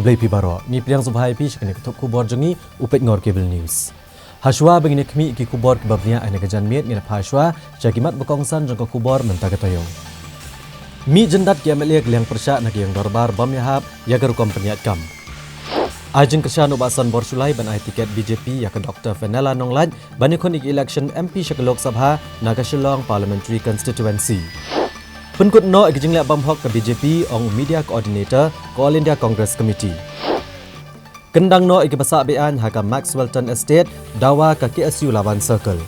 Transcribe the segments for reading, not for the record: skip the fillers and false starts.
kublai pi baro mi priang subhai pi shkane kutuk kubor jengi upet ngor cable news. Hashwa begini kami ki kubor kebabnya ane kejan miet ni hashwa jakimat bekongsan jangka kubor mentaka toyo. Mi jendat ki amelia geliang persyak nak yang dorbar bam yahap ya garukom peniat kam. Ajeng kesyan ubasan borsulai ban ai tiket BJP ya ke Dr. Fenella Nonglaj banikon ik election MP Shakalok Sabha Naga Shillong Parliamentary Constituency. Penkut no ik jinglek bam hok ke BJP ong Media Coordinator ko All India Congress Committee. Kendang no ik basak bean haka Maxwellton Estate dawa ke KSU Lawan Circle.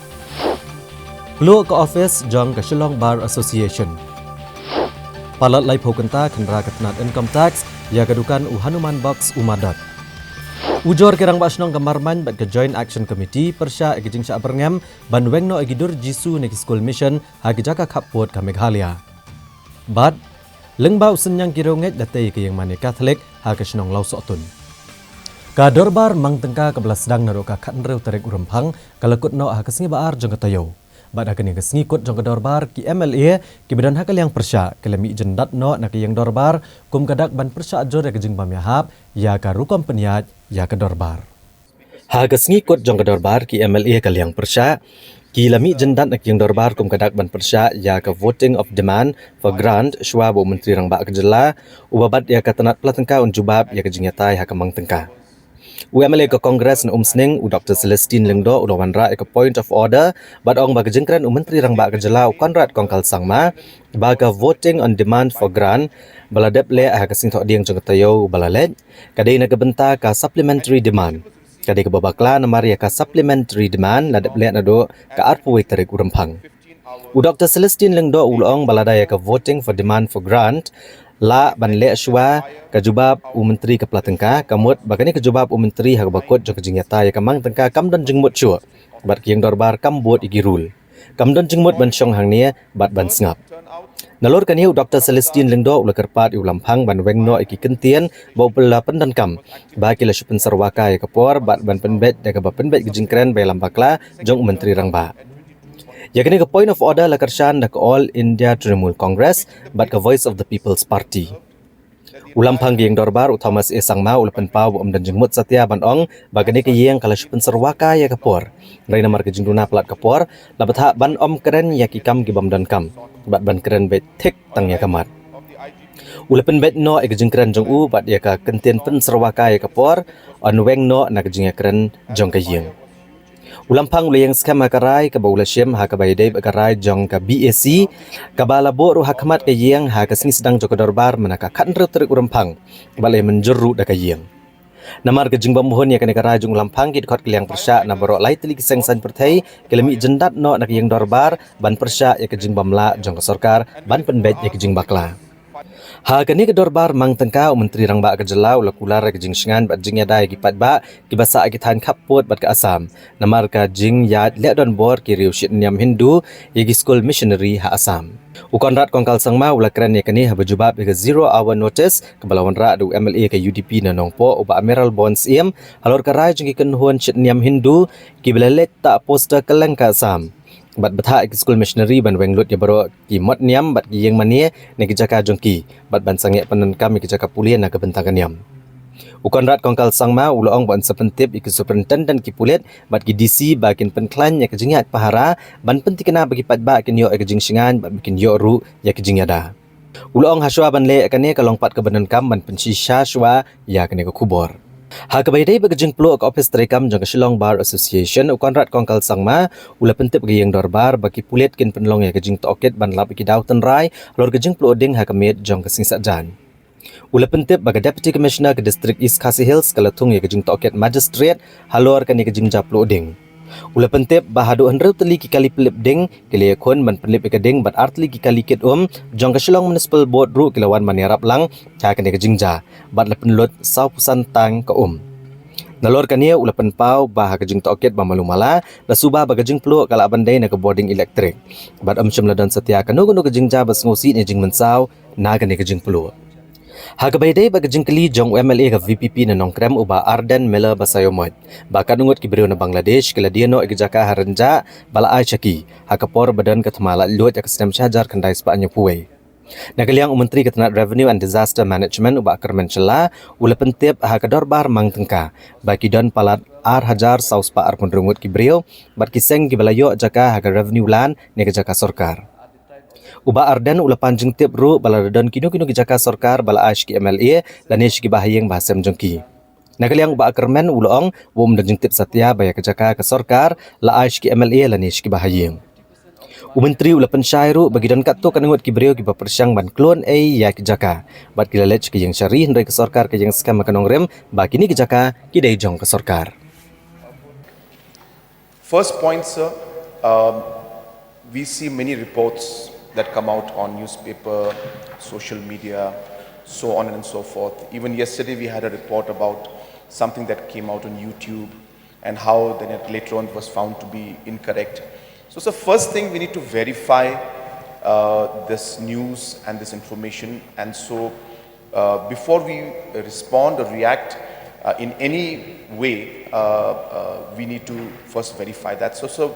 Keluar ke office jong ke Shillong Bar Association. Palat lai phokenta kendra ketenat income tax ya kedukan Hanuman Box Umadat. Ujor kerang basnong kemarman bat ke Joint Action Committee persya ik jing syak berngam ban wengno igidur jisu nek school mission hagi jaka kapot ka Meghalaya. Bat lengbau senyang kironget datai ke yang mane Catholic ha ke snong lau sotun. Ka dorbar mang tengka ke belas sedang naroka khatnreu terek urempang kalakut no ha kesengi baar jong katayo. Bat ha kene kesengi kut jong dorbar ki MLA ki badan ha yang persya kelemi jendat no nak yang dorbar kum kadak ban persya jor ke jing pamyahap ya ka rukom peniat ya ke dorbar. Ha kesengi kut jong dorbar ki MLA kal yang persya ki lami jendat nak yang dorbar kum kadak ban persya ya ke voting of demand for grant shwa bo menteri rang ba kejela ubabat ya ka tanat platengka un jubab ya ke jingyatai ha kemang tengka. UMLA ke Kongres na umsning u Dr. Celestine Lengdo u Lawanra ke point of order bat ong ba kejengkran menteri rang ba kejela u Konrad Kongkal Sangma ba ka voting on demand for grant baladep le ha kasing thok dieng jong tayo balalet kadai na kebenta ka supplementary demand. Kadai ke babakla na Maria ka supplementary demand ladap le na do ka arpuwi tarik urempang. U Dr. Celestine Lengdo ulong baladaya ka voting for demand for grant la ban le shwa ka jubab u menteri ke platengka kamut bagani ke jubab u menteri ha bakut jong jingyata ya kamang tengka kamdon jengmut chu bat kieng dorbar kambot igirul. Kamdon jengmut ban syong hang ni bat ban sngap. Nalor kan hiu Dr. Celestine Lengdo ula kerpat u lampang ban wengno iki kentien bau pela pendan kam ba kila syupen sarwaka ya kapor bat ban penbet da ka ba penbet gejingkren ba lambakla jong menteri rangba. Ya kini ke point of order la kersyan da ke All India Trinamool Congress bat ke Voice of the People's Party. Ulam panggi yang dorbar u Thomas E Sangma ulapan pau dan jengmut Satya ban ong bagani ke yang kala syupen sarwaka ya kapor. Rai namar ke jingduna plat kapor la betha ban om keren ya kikam gibam dan kam. Bat ban keren bet thik tang ya kamat. Ulapan bet no e jengkren jong u bat ya ka kentien pen sarwaka ya kapor on weng no na jing ya keren jong ka yeng. Ulampang ula yang skam hakarai ka baula syem ha ka baidai bakarai jong ka BAC ka bala bo ru hakamat ka yeng ha ka singi sedang jok dorbar manaka khatnreu terik urampang balai menjeru da ka yeng. Namar ke jing bamuhun ya kene karai jong ulampang ki dekot keliang persya na borok lai teli kiseng san perthai kelemi jendat no nak yeng dorbar ban persya ya ke jing bamla jong ka sarkar ban penbet ya ke jing bakla. Ha kani ke dorbar mang tengka menteri rang ba ke jelau la kular ke jing shingan bat jing yadai ki pat ba ki basa ki than kapot bat ke Assam namar ka jing yad le don bor ki riu shit nyam Hindu ye ki school missionary ha Assam. U Konrad Kongkal Sangma ula kran ye kani ha bajubab ke 0 hour notice ke balawan ra du MLA ke UDP na nongpo uba Amiral Bonds im halor karai jing ki kenhuan shit nyam Hindu ki belalet ta poster keleng ka Assam. Bat betha ek school missionary ban wenglut ya baro ki mot niam bat ki yeng manie ne ki jaka jongki bat ban sange panan kami ki jaka pulian na ke bentangan niam. U Konrad Kongkal Sangma uloong ban sepentip ik superintendent ki pulet bat ki DC bakin penklan ya ke jingat pahara ban penti kena bagi pat ba kin yo ek jing singan bat bikin yo ru ya ke jingada. Uloong haswa ban le kane kalong pat ke banan kam ban pensisha shwa ya kene ke kubor. Ha kabaidai bagajing plo ke office terekam jong ke Shillong Bar Association u Konrad Kongkal Sangma ula pentip ke yang dorbar bagi pulet kin penlong ya kejing toket ban lap ki daw tenrai lor kejing plo ding ha kamit jong ke singsak jan. Ula pentip baga Deputy Commissioner ke District East Khasi Hills kalatung ya kejing toket magistrate halor kan ya kejing japlo ding. Ula pentip bahadu henreu teli ki kali pelip ding kili kon ban pelip ke ding bat artli ki kali kit jong ke Shillong Municipal Board ru kilawan maniarap lang cha kan ya kejing ja bat lepen lot sau pusan tang ke Nalor kania ulapan pau bah kejing toket ba malumala la suba ba kejing plu kala bandai na ke boarding elektrik. Bat syam ladan Satya kanu kejing ja bas ngosi ni jing mensau na kan kejing plu. Ha kabaidai ba kejing keli jong MLA ka VPP na nongkrem uba Arden Mela Basayomot. Ba kanungot ki beriu na Bangladesh kala dia no ikjaka harenja bala ai chaki ha kapor badan ka thamala lot ya kesem syajar kandai spa nya puai. Nagaliang Menteri Ketenat Revenue and Disaster Management ubak kermencela ula pentip hakador bar mang tengka bagi don palat ar hajar saus pa ar pundrungut kibriyo bat kiseng gibalayo jaka haga revenue lan ne jaka sorkar. Uba ardan ula panjang tip ru baladon kino-kino jaka sorkar bala ash ki MLA lanesh ki bahayeng bahasam jengki. Nagaliang uba kermen ulong wom dan tip satya baya jaka ke sorkar la ash ki MLA lanesh ki bahayeng. Menteri ula pensyairu bagi dan kato kanangut kibriyo ki bapersyang ban klon ya ki jaka bat kilalech ki yang syari hendai ke sorkar ki yang skam kanong rem bagi ni ki jaka ki dai jong ke sorkar. First point, sir, we see many reports that come out on newspaper, social media, so on and so forth. Even yesterday we had a report about something that came out on YouTube and how then later on it was found to be incorrect. So it's the first thing we need to verify this news and this information, and so before we respond or react in any way, we need to first verify that. So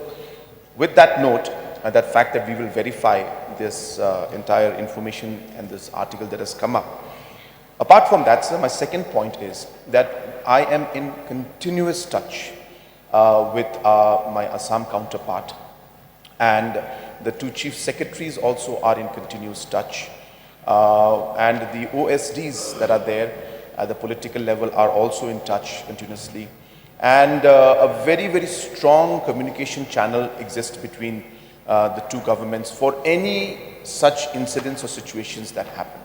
with that note, that fact that we will verify this entire information and this article that has come up. Apart from that, sir, my second point is that I am in continuous touch with my Assam counterpart, and the two chief secretaries also are in continuous touch, and the OSDs that are there at the political level are also in touch continuously, and a very, very strong communication channel exists between the two governments for any such incidents or situations that happen.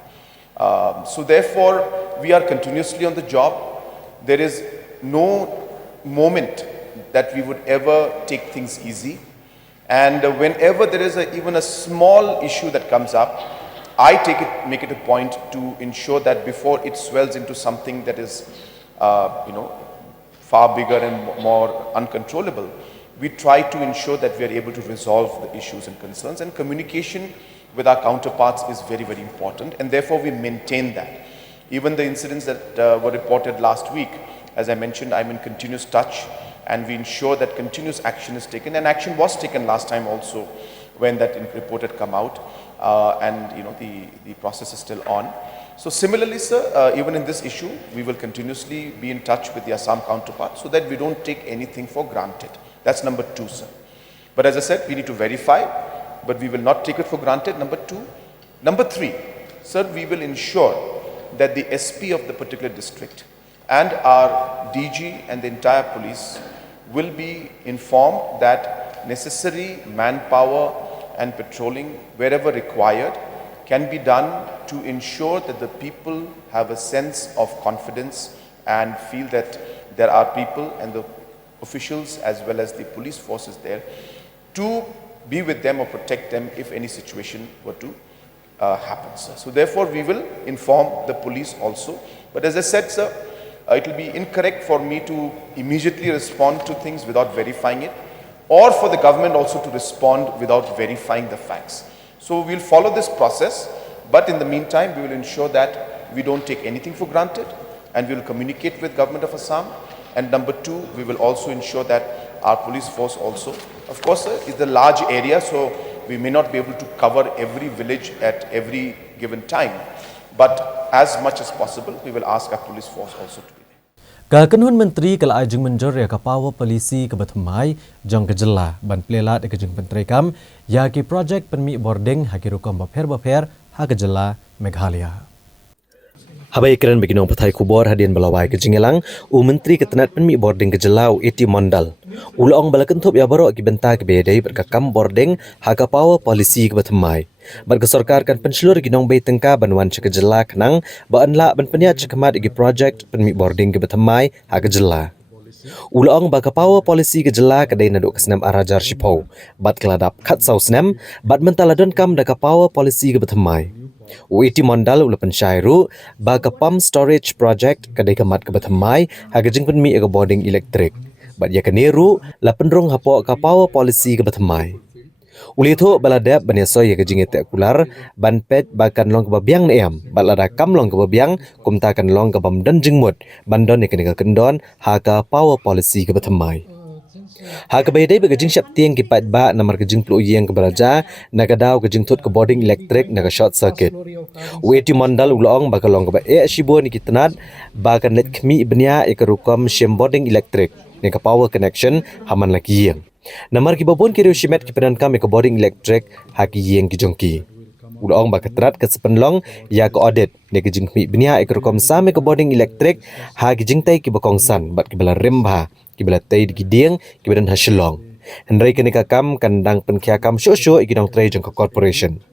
So therefore, we are continuously on the job. There is no moment that we would ever take things easy. And whenever there is even a small issue that comes up, I make it a point to ensure that before it swells into something that is, far bigger and more uncontrollable, we try to ensure that we are able to resolve the issues and concerns. And communication with our counterparts is very, very important, and therefore we maintain that. Even the incidents that were reported last week, as I mentioned, I'm in continuous touch, and we ensure that continuous action is taken, and action was taken last time also when that report had come out, and the process is still on. So similarly, sir, even in this issue, we will continuously be in touch with the Assam counterpart so that we don't take anything for granted. That's number two, sir. But as I said, we need to verify, but we will not take it for granted, number two. Number three, sir, we will ensure that the SP of the particular district and our DG and the entire police will be informed that necessary manpower and patrolling wherever required can be done to ensure that the people have a sense of confidence and feel that there are people and the officials as well as the police forces there to be with them or protect them if any situation were to happen, sir. So therefore we will inform the police also. But as I said, sir, it will be incorrect for me to immediately respond to things without verifying it, or for the government also to respond without verifying the facts. So we'll follow this process, but in the meantime we will ensure that we don't take anything for granted, and we will communicate with government of Assam. And number two, we will also ensure that our police force also, of course, sir, it's a large area, so we may not be able to cover every village at every given time, but as much as possible, we will ask our police force also to be there. Kakenun Menteri kala ajeng menjor ya kapawa polisi ke Batamai jong kejela ban plelat ke jeng pentrekam ya ki projek penmi boarding hakirukom baper ha kejela Meghalaya. Habai keren bagi nong patai kubor hadian balawai ke jengelang Menteri Ketenat penmi boarding kejela iti mondal. Ulong balakentup ya baro ki benta ke bedai berkakam boarding ha kapawa polisi ke Batamai. Barga sorkar kan penselur ginong bay tengka banwan cek jela kenang baanla ban peniat cekamat igi project penmi boarding ke Batamai ha kejela. Ulong baka pawa polisi ke jela kedai naduk kesenam arajar shipau bat keladap kat sau senam bat mentaladon kam da kapawa polisi ke Batamai. Uiti mondal ula pensyairu baka pump storage project kedai kemat ke Batamai ha kejeng penmi igi boarding elektrik. Bat ya keniru la penrung hapo kapawa polisi ke Batamai. Uli itu baladap banyaso ya kejing etek kular ban pet bakan long kebabiang neam balada kam long kebabiang kumtakan long kebam dan jengmut bandon ya kena kendon haka power policy ke Batamai. Hakabay bagajing syap tiang kipat ba namar kajing plu yang keberaja nakadaw kajing tut ke boarding elektrik naga short circuit. Weti mandal ulong bakalong kaba shibo ni kitnat bakan let kmi ibnya ikarukam shem boarding elektrik ni power connection haman lagi yang. Namar kibabon kiriu shimet kipanan kam ke boarding elektrik haki yang kijongki. Ulong bakatrat ke sepenlong ya ke audit ni kajing kmi ibnya ikarukam same ke boarding elektrik haki jingtai kibakongsan bat kibala rembha kibala tay di gideng kibadan hasilong. Hendrai kenika kam kandang penkiakam syosyo ikidong tray jangka corporation.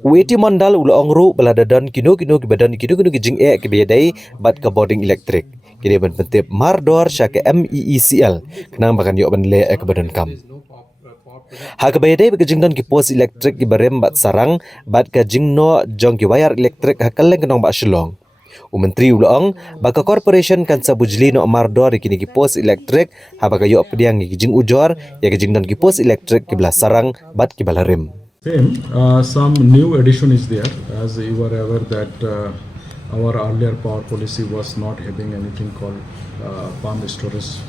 Weti mandal ulong ru beladadan kino kibadan kino gijing kibiyadai bat ke boarding elektrik. Kini ban pentip mardor syake MEECL kenang bakan yok ban le kebadan kam. Hakabayadai bagajing don ki pos elektrik ki barem bat sarang bat kajing no jong ki wayar elektrik hakaleng kenong bat shilong. Menteri ulong baka corporation kan sabujli no mardor kini ki pos elektrik habaka yok pediang ki jing ujor ya kajing don ki pos elektrik ki belas sarang bat ki balarim. Same, some new addition is there, as you are aware that our earlier power policy was not having anything called pump storage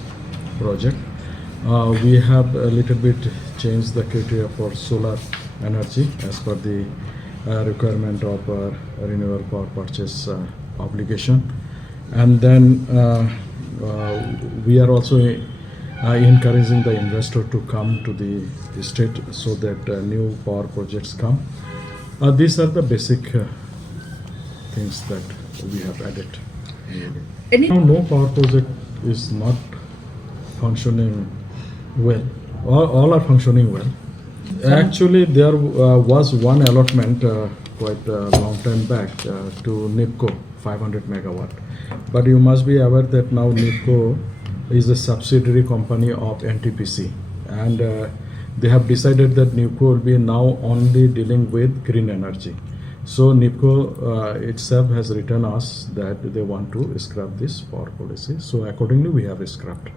project. We have a little bit changed the criteria for solar energy as per the requirement of renewable power purchase obligation. And then we are also encouraging the investor to come to the state so that new power projects come. These are the basic things that we have added. Now, no power project is not functioning well. All are functioning well. Actually, there was one allotment quite a long time back to NIPCO, 500 megawatt. But you must be aware that now NIPCO is a subsidiary company of NTPC, and they have decided that NIPCO will be now only dealing with green energy. So NIPCO itself has written us that they want to scrap this power policy. So accordingly, we have scrapped.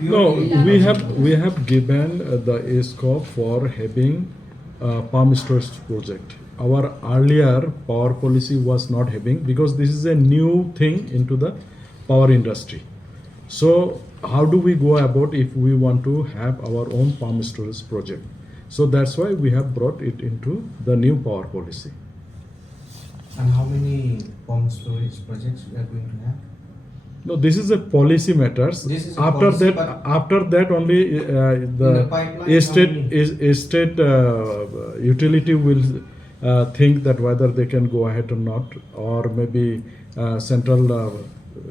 No, we have given the scope for having pump storage project. Our earlier power policy was not having, because this is a new thing into the power industry. So how do we go about if we want to have our own pump storage project? So that's why we have brought it into the new power policy. And how many pump storage projects we are going to have? No, this is a policy matters. This is a After policy, that, after that only the pipeline, state utility will think that whether they can go ahead or not, or maybe central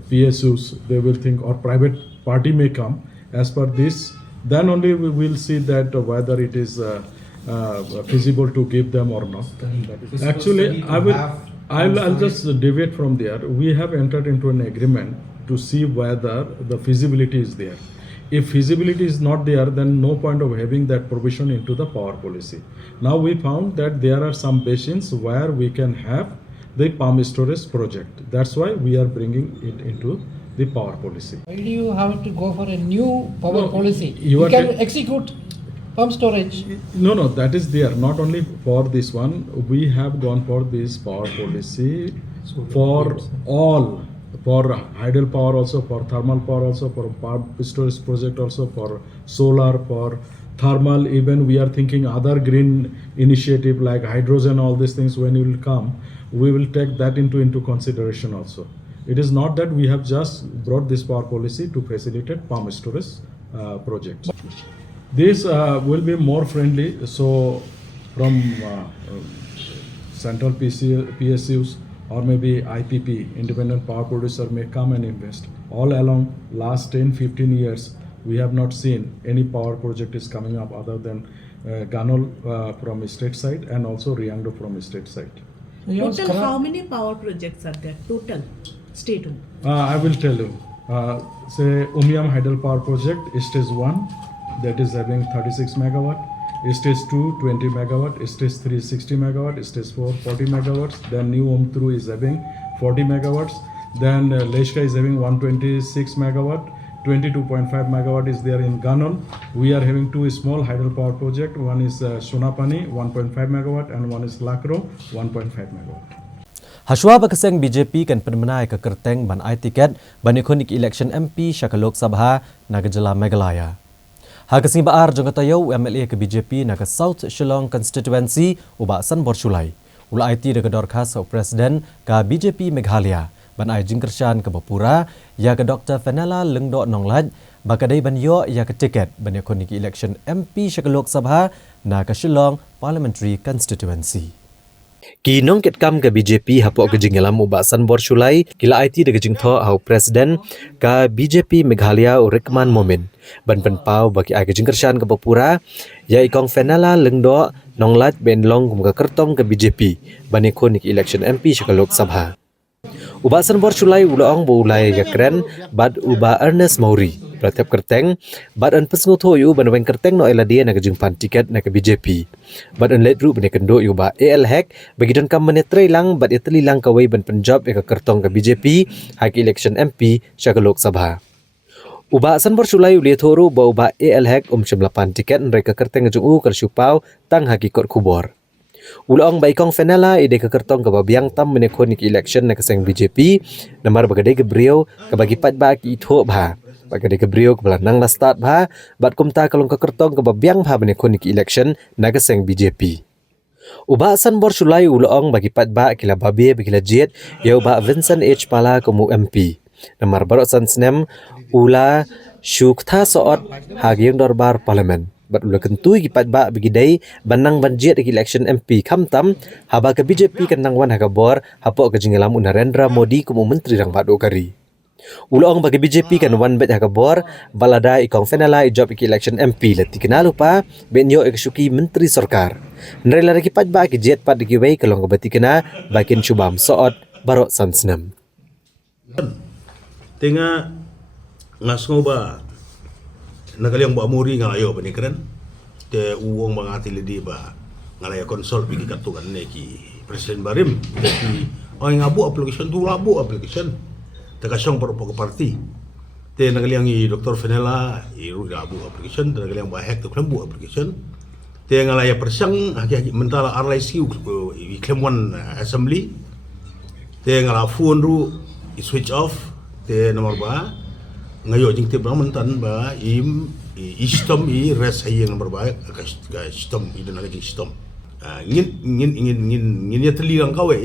PSUs they will think, or private party may come. As per this, then only we will see that whether it is feasible to give them or not. Actually, I'll just deviate from there. We have entered into an agreement to see whether the feasibility is there. If feasibility is not there, then no point of having that provision into the power policy. Now we found that there are some basins where we can have the pump storage project. That's why we are bringing it into the power policy. Why do you have to go for a new power policy? you You are can ta- execute pump storage. No, that is there. Not only for this one, we have gone for this power policy for all, for hydel power also, for thermal power also, for pump storage project also, for solar, for thermal. Even we are thinking other green initiative like hydrogen, all these things. When it will come, we will take that into consideration also. It is not that we have just brought this power policy to facilitate pump storage projects. This will be more friendly. So from central PSUs or maybe IPP, independent power producer, may come and invest. All along last 10-15 years, we have not seen any power project is coming up other than Ganol from state side and also Riangdo from state side. Total, how many power projects are there? Total, state. I will tell you. Say Umiam Hydel Power Project, stage 1, that is having 36 megawatt. Stage 2, 20 megawatt. Stage 3, 60 megawatt. Stage 4, 40 megawatts. Then New Omtru is having 40 megawatts. Then Leshka is having 126 megawatt. 22.5 megawatt is there in Ganol. We are having two small hydel power project. One is Sonapani, 1.5 megawatt, and one is Lakro, 1.5 megawatt. Hashwa bakaseng BJP kan penmenai ke kerteng ban ai tiket ban ikonik election MP Syaka Lok Sabha naga Jela Meghalaya. Hakasing baar jong katayo MLA ke BJP naga South Shillong constituency uba san borsulai. Ula IT naga dorkas au presiden ka BJP Meghalaya ban ai jingkershan ke Bapura ya ke Dr. Fenella Lengdo Nonglaj bakadai ban yo ya ke tiket ban ikonik election MP Syaka Lok Sabha naga Shillong parliamentary constituency. Kinong ketkam ke BJP hapok ke jinggalam ubasan borsulai kila IT de jingtho au presiden ka BJP Meghalaya Rekman Momin ban penpau bagi ai ke jingkershan ke Bapura ya ikong Fenella Lengdo Nonglat benlong kum ke kertong ke BJP ban ikonik election MP Syaka Lok Sabha. Ubasan borsulai ulaong bulai ya keren bad uba Ernest Mauri Pratap kerteng bad an pesngu thoyu ban wen kerteng no eladia na kejumpan tiket na ke BJP bad an let ru ban kendo yu ba AL hack bagi don kam menetre lang bad itli lang kawai ban Punjab ya ke kertong ke BJP hak election MP Syaka Lok Sabha. Ubasan borsulai ulia thoru ba uba AL hack 8 tiket mereka kerteng jung kersupau tang hakikot kubor. Ulang baikong Fenella ide ke kertong ke babiang tam menekonik election na keseng BJP namar bagadai ke beliau ke bagi pat ba ki itho bha bagadai ke beliau ke belanang la start bha bat kumta kalong ke kertong ke babiang bha menekonik election na keseng BJP. Ubasan borsulai ulang bagi pat ba kila babe bagi jet ya uba Vincent H Pala komu MP namar barot san snem ula syuktha soot hagiang dorbar parlimen. Bat ula kentui kipat ba begidai banang banjit di election MP kamtam haba ke BJP kenang wan hakabor hapok ke jinggalam Narendra Modi kumu menteri rang bado kari. Ulong bagi BJP kan wan bet hakabor balada ikong Fenella job iki election MP leti kenal lupa benyo eksuki menteri sarkar. Nrela kipat ba ki jet pat dikiwei kalong ke beti kena bakin cubam soot barok sansnem. Tengah ngasngo ba nagalyang ba amuri nga ayo bani keren te uong mga atilidi ba ngalaya konsol bigi katugan ne ki Presiden Barim ki ay ngabu application tu labu application tagasyong para pag party te nagalyang i Dr. Fenella i labu application te nagalyang ba hek tu klembu application te ngalaya persang haki mentala RLC i klemwan assembly te ngala phone ru i switch off te nomor ba ngayo jing tip bang mentan ba istom i res hayeng nomor ba ka istom i dan lagi istom ngin ya teli lang kawe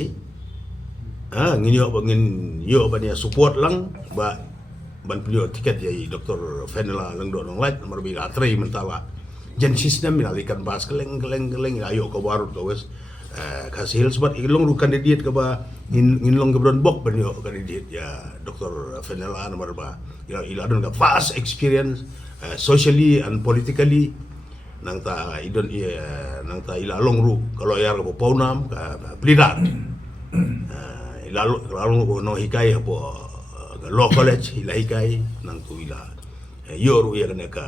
ngin yo ba ya support lang ba ban pelio tiket ya Dr. Fenella Lengdo Nonglat nomor bi atre mentala jen sistem minalikan bas keleng ayo ka warut ka wes kasih sebab ilong ru kandidat ke ba inlong gebron bok benyo kandidat ya Dr. Fenella nomor ba ila adon ka vast experience socially and politically nang ta idon nang ta ila long ru kalau ya ko paunam ka pelidar ila long ko no hikai apo law college ila hikai nang tu ila yoru ya ka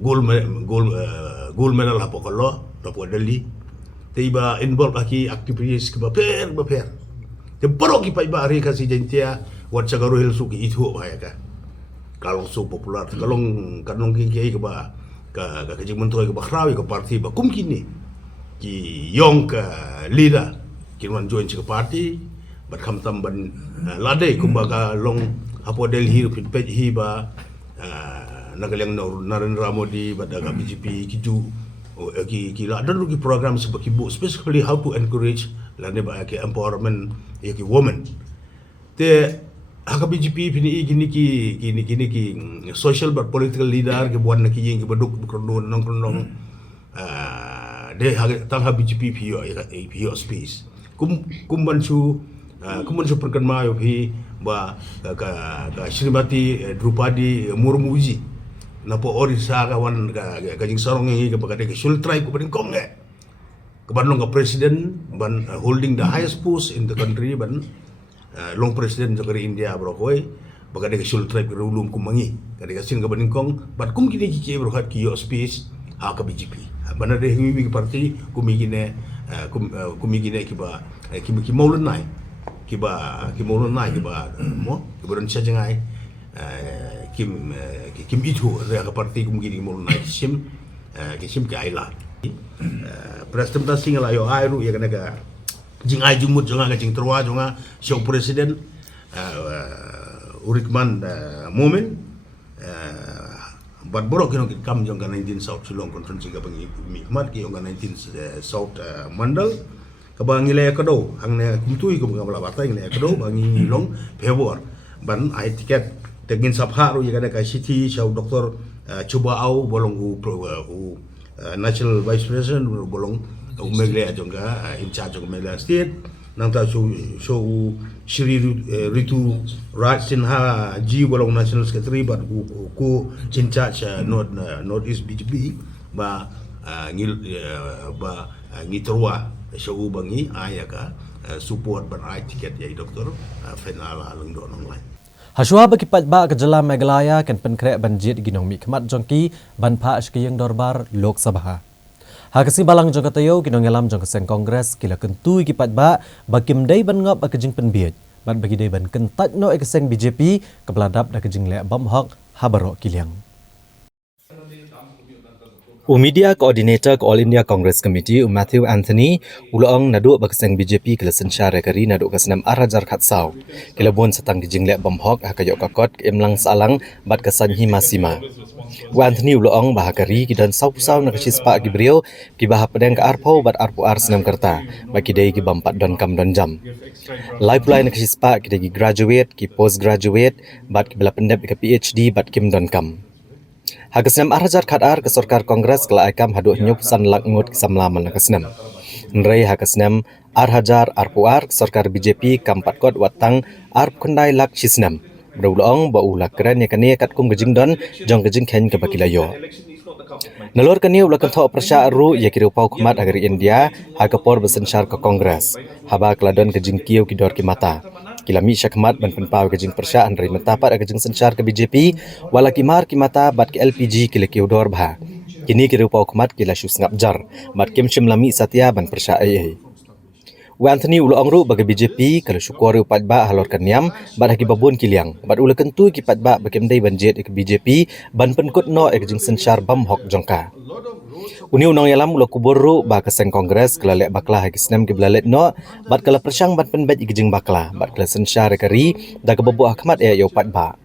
gold medal apo kalau apo Delhi tiba involve aki aktivitas ke baper te borok ki pai bari kasi jentia wat sagaru hil suki itu bahaya ka kalau so popular kalong kanong ki ke ba ka jing mentoi ke bakrawi ke parti ba kum kini ki yong ka leader kinwan join ke parti bat kham tam ban ladai kum ba ka long apo Delhi pin pej hi ba nagalyang Narendra Modi bat ka BJP kiju ki la dan rugi program sebagai bu specifically how to encourage lane ba ke empowerment ki women te haka BJP pini ki social but political leader ke buat nak yang ke baduk berkondon nong de haka tang ha BJP pio space kumbansu perkenma yo phi ba ka Srimati Drupadi Murmuji napo orisa kawan ka jing sarong ngi ka bagade ke sultrai ko bading kongge kebanlong ka president ban holding the highest post in the country ban long president jogari India bro koi bagade ke sultrai ke ulum kumangi kade ka sin ka bading kong bat kum kini ki bro hat ki yo space ha ka BJP bana de himi ki parti kumigine ki ba ki maulunai ki maulunai ki ba mo ki baron sajangai kim itu ada parti kumgini maulunai kisim ke aila presentasi ngalayo airu ya kana ka jing ai jumut jonga ka jing terwa jonga show president Urikman moment but borok kino kit kam jonga 19 South Shillong conference ka bangi mikmat ki jonga 19 South Mandal ka bangi le ka do hang ne kumtui ko bangi bala batai ne ka do bangi long pebor ban ai tiket tegin sabha ru ya ka city show Dr. Cuba au bolong u national vice president bolong Meghalaya jonga in charge of Meghalaya state nang ta so Shri Ritu Raj Sinha ji bolong national secretary but ku in charge North East BJP ba ngitrua so bangi ayaka support ban ai tiket ya Dr. Fenala Langdo online Hashua bagi patba ke Jela Meghalaya kan penkrek banjit ginong mi kemat jongki ban pa skiyang dorbar Lok Sabha. Hakasi balang jong katayo ginong alam jong keseng kongres kila kentui ki patba bakim dai ban ngop akajing penbiet ban bagi dai ban kentat no ekeseng BJP kebeladap da kajing lek bam hok habaro kiliang. Media Coordinator ke All India Congress Committee Matthew Anthony ulang nadu bakaseng BJP kila sensyare kari nadu kasenam arajar khatsau kila bon setang kijing lek bam hok hakayok kakot emlang salang bat kasanhi masima. Anthony ulang bahakari kidan sau-sau nak sispa gibriu ki bah pedang ke arpau bat arpu ar senam kerta bagi dai ki bampat don kam don jam. Lifeline nak sispa ki dai graduate ki postgraduate bat ki bela pendep ke PhD bat kim don kam. Hakasnam arajar khadar ke Sarkar Kongres kala aikam haduh nyup san lakngut kesamlaman hakasnam. Nrei hakasnam arhajar arpuar Sarkar BJP kampat kot watang arp kendai lak sisnam. Berulong bau lak keren yakani katkum gejing don jong gejing ken ke bakilayo. Nalor kani ula kentho persya ru yakiri upau kumat agari India hakapor besensyar ke Kongres. Haba keladon gejing kiu kidor ki mata. Kilami syakmat ban penpau kejing persya anrei mentapat agajing sensyar ke BJP wala kimar ki mata bat ke LPG kila kiu dor bha. Kini kiri upau kumat kila syu sengap jar bat kim syim lami satya ban persya ai. Anthony ula angru bagi BJP kalau syukur upat ba halor kaniam bat haki babun kiliang bat ula kentu ki pat ba bakim dai banjet ke BJP ban penkut no agajing sensyar bam hok jongka. Uni unang yalam ula kuburu ba keseng kongres kala lek bakla haki senam ki belalet no bat kala persyang bat penbet igijing bakla bat kala sensyar kari da kebabu ahmat yo pat ba.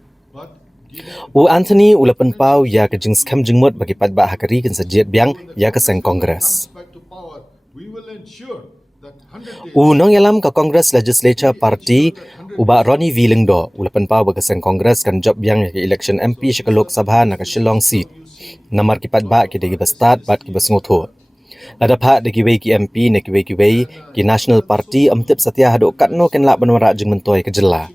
Anthony ula penpau ya kejing skam jengmut bagi pat ba hakari ken sejet biang ya keseng kongres. Unang yalam ke Kongres Legislature Party uba Ronnie Vilengdo ula penpau ba keseng kongres kan job biang ya ke election MP syaka Lok Sabha nak Shillong seat. Namar kipat ba ki degi bastat bat ki basngotho. Lada pha degi wei ki MP ne ki wei ki National Party amtip satya hado katno ken lak benwara jeng mentoi ke Jela.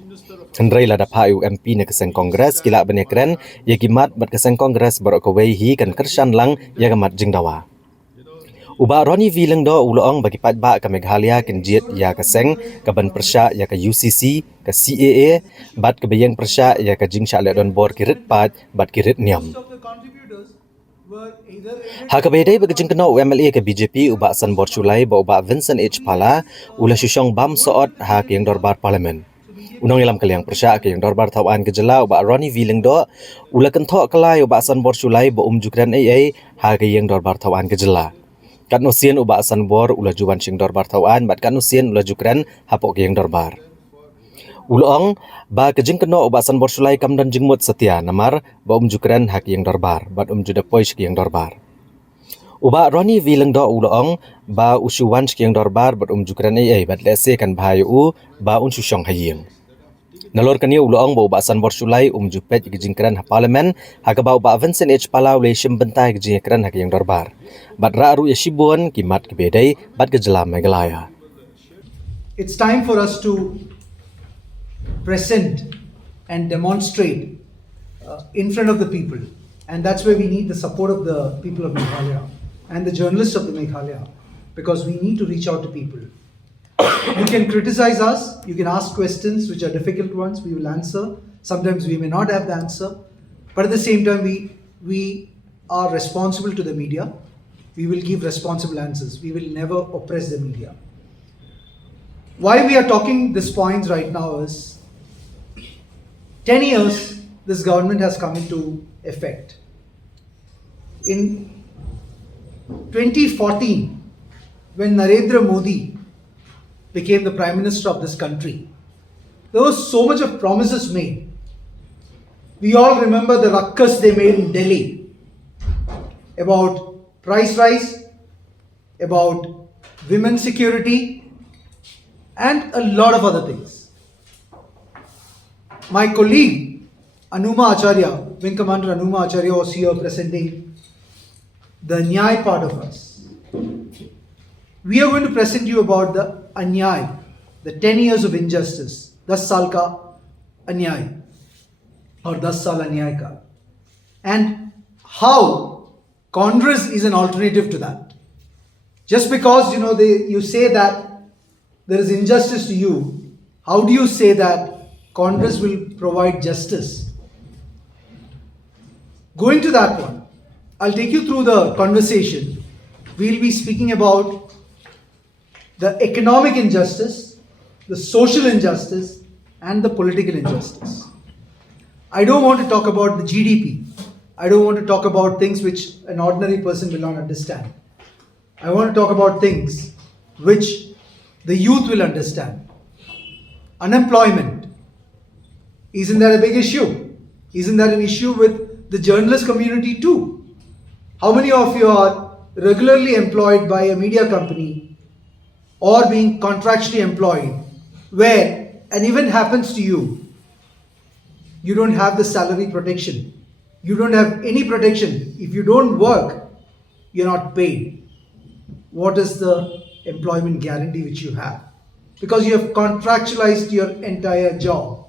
Hendrai lada pha MP ne keseng kongres ki lak benekren ya ki mat bat keseng kongres barok ke wei hi kan kershan lang ya ke mat jeng dawa. Uba Ronnie Vilengdo ulang bagi pat ba ke Meghalaya ken jiet ya keseng ke ban persya ya ke UCC ke CAA bat ke bayang persya ya ke jing syak don bor kirit pat bat kirit niam. Hakabedai bagajing kena UMLA ke BJP ubak San Borchulai ba ubak Vincent H. Pala ulah syusyong bam soot hak yang dorbar parlimen. Unang ilam kaliang persya ke yang dorbar tawan ke Jela ubak Ronnie Vilengdo ulah kentok kelai ubak San Borchulai ba jukran AA hak yang dorbar tawan ke Jela. Kat nusien ubak San Bor ulah juan sing dorbar tawan bat kat nusien ulah jukran hapok ke yang dorbar. Ulong ba kejing kena ubak San Borchulai kam dan jengmut setia namar ba jukran hak yang dorbar bat juda poish ke yang dorbar. Uba Ronnie Vilengdo ulong ba usuwan yang dorbar bat jukran ai bat lese kan bahayu ba syusyong haying. Nalor kani ulong ba uba San Borchulai jupet gejingkran ha parlimen hak ba uba Vincent H. Pala ule syim bentai gejingkran hak yang dorbar. Bat ra'ru yashibun kimat kebedai bat ke Jela Meghalaya. It's time for us to present and demonstrate in front of the people, and that's where we need the support of the people of Meghalaya and the journalists of the Meghalaya, because we need to reach out to people. You can criticize us, you can ask questions which are difficult ones, we will answer. Sometimes we may not have the answer, but at the same time we are responsible to the media. We will give responsible answers. We will never oppress the media. Why we are talking these points right now is 10 years this government has come into effect. In 2014, when Narendra Modi became the Prime Minister of this country, there was so much of promises made. We all remember the ruckus they made in Delhi about price rise, about women's security, and a lot of other things. My colleague Anuma Acharya, Wing Commander Anuma Acharya, was here presenting the Nyay part of us. We are going to present you about the Anyay, the 10 years of injustice, 10 साल का अन्याय or 10 साल अन्याय का, and how Congress is an alternative to that. Just because you say that there is injustice to you, how do you say that Congress will provide justice? Going to that one, I'll take you through the conversation. We'll be speaking about the economic injustice, the social injustice, and the political injustice. I don't want to talk about the GDP. I don't want to talk about things which an ordinary person will not understand. I want to talk about things which the youth will understand. Unemployment. Isn't that a big issue? Isn't that an issue with the journalist community too? How many of you are regularly employed by a media company or being contractually employed where an event happens to you, you don't have the salary protection. You don't have any protection. If you don't work, you're not paid. What is the employment guarantee which you have? Because you have contractualized your entire job.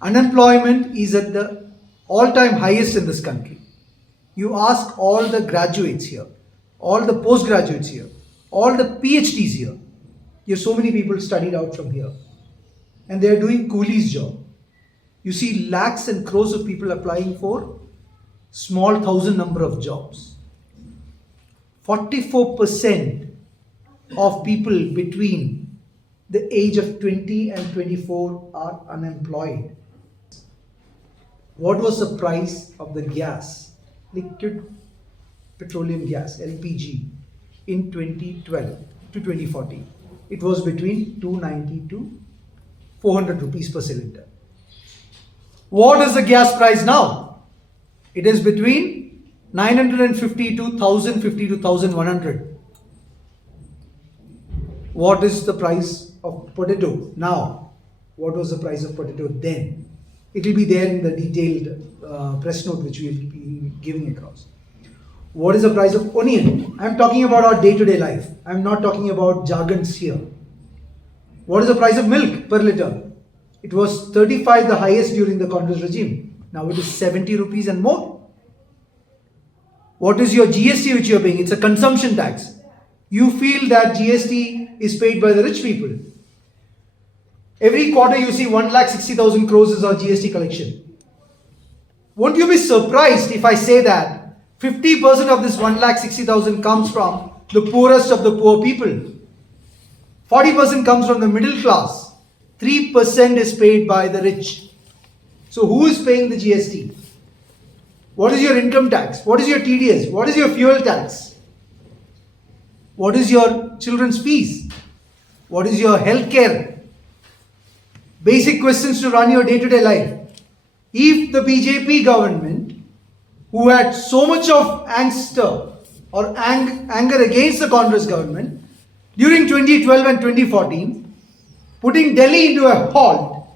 Unemployment is at the all-time highest in this country. You ask all the graduates here, all the postgraduates here, all the PhDs here. You have so many people studied out from here. And they are doing coolies job. You see lakhs and crores of people applying for small thousand number of jobs. 44% of people between the age of 20 and 24 are unemployed. What was the price of the gas, liquid petroleum gas, LPG, in 2012 to 2014? It was between 290 to 400 rupees per cylinder. What is the gas price now? It is between 950 to 1050 to 1100. What is the price of potato now? What was the price of potato then? It will be there in the detailed press note which we will be giving across. What is the price of onion? I am talking about our day-to-day life. I am not talking about jargons here. What is the price of milk per liter? It was 35, the highest during the Congress regime. Now it is 70 rupees and more. What is your GST which you are paying? It's a consumption tax. You feel that GST is paid by the rich people. Every quarter you see 1,60,000 crores is our GST collection. Won't you be surprised if I say that 50% of this 1,60,000 comes from the poorest of the poor people? 40% comes from the middle class. 3% is paid by the rich. So who is paying the GST? What is your income tax? What is your TDS? What is your fuel tax? What is your children's fees? What is your health care? Basic questions to run your day-to-day life. If the BJP government, who had so much of angst or anger against the Congress government during 2012 and 2014, putting Delhi into a halt,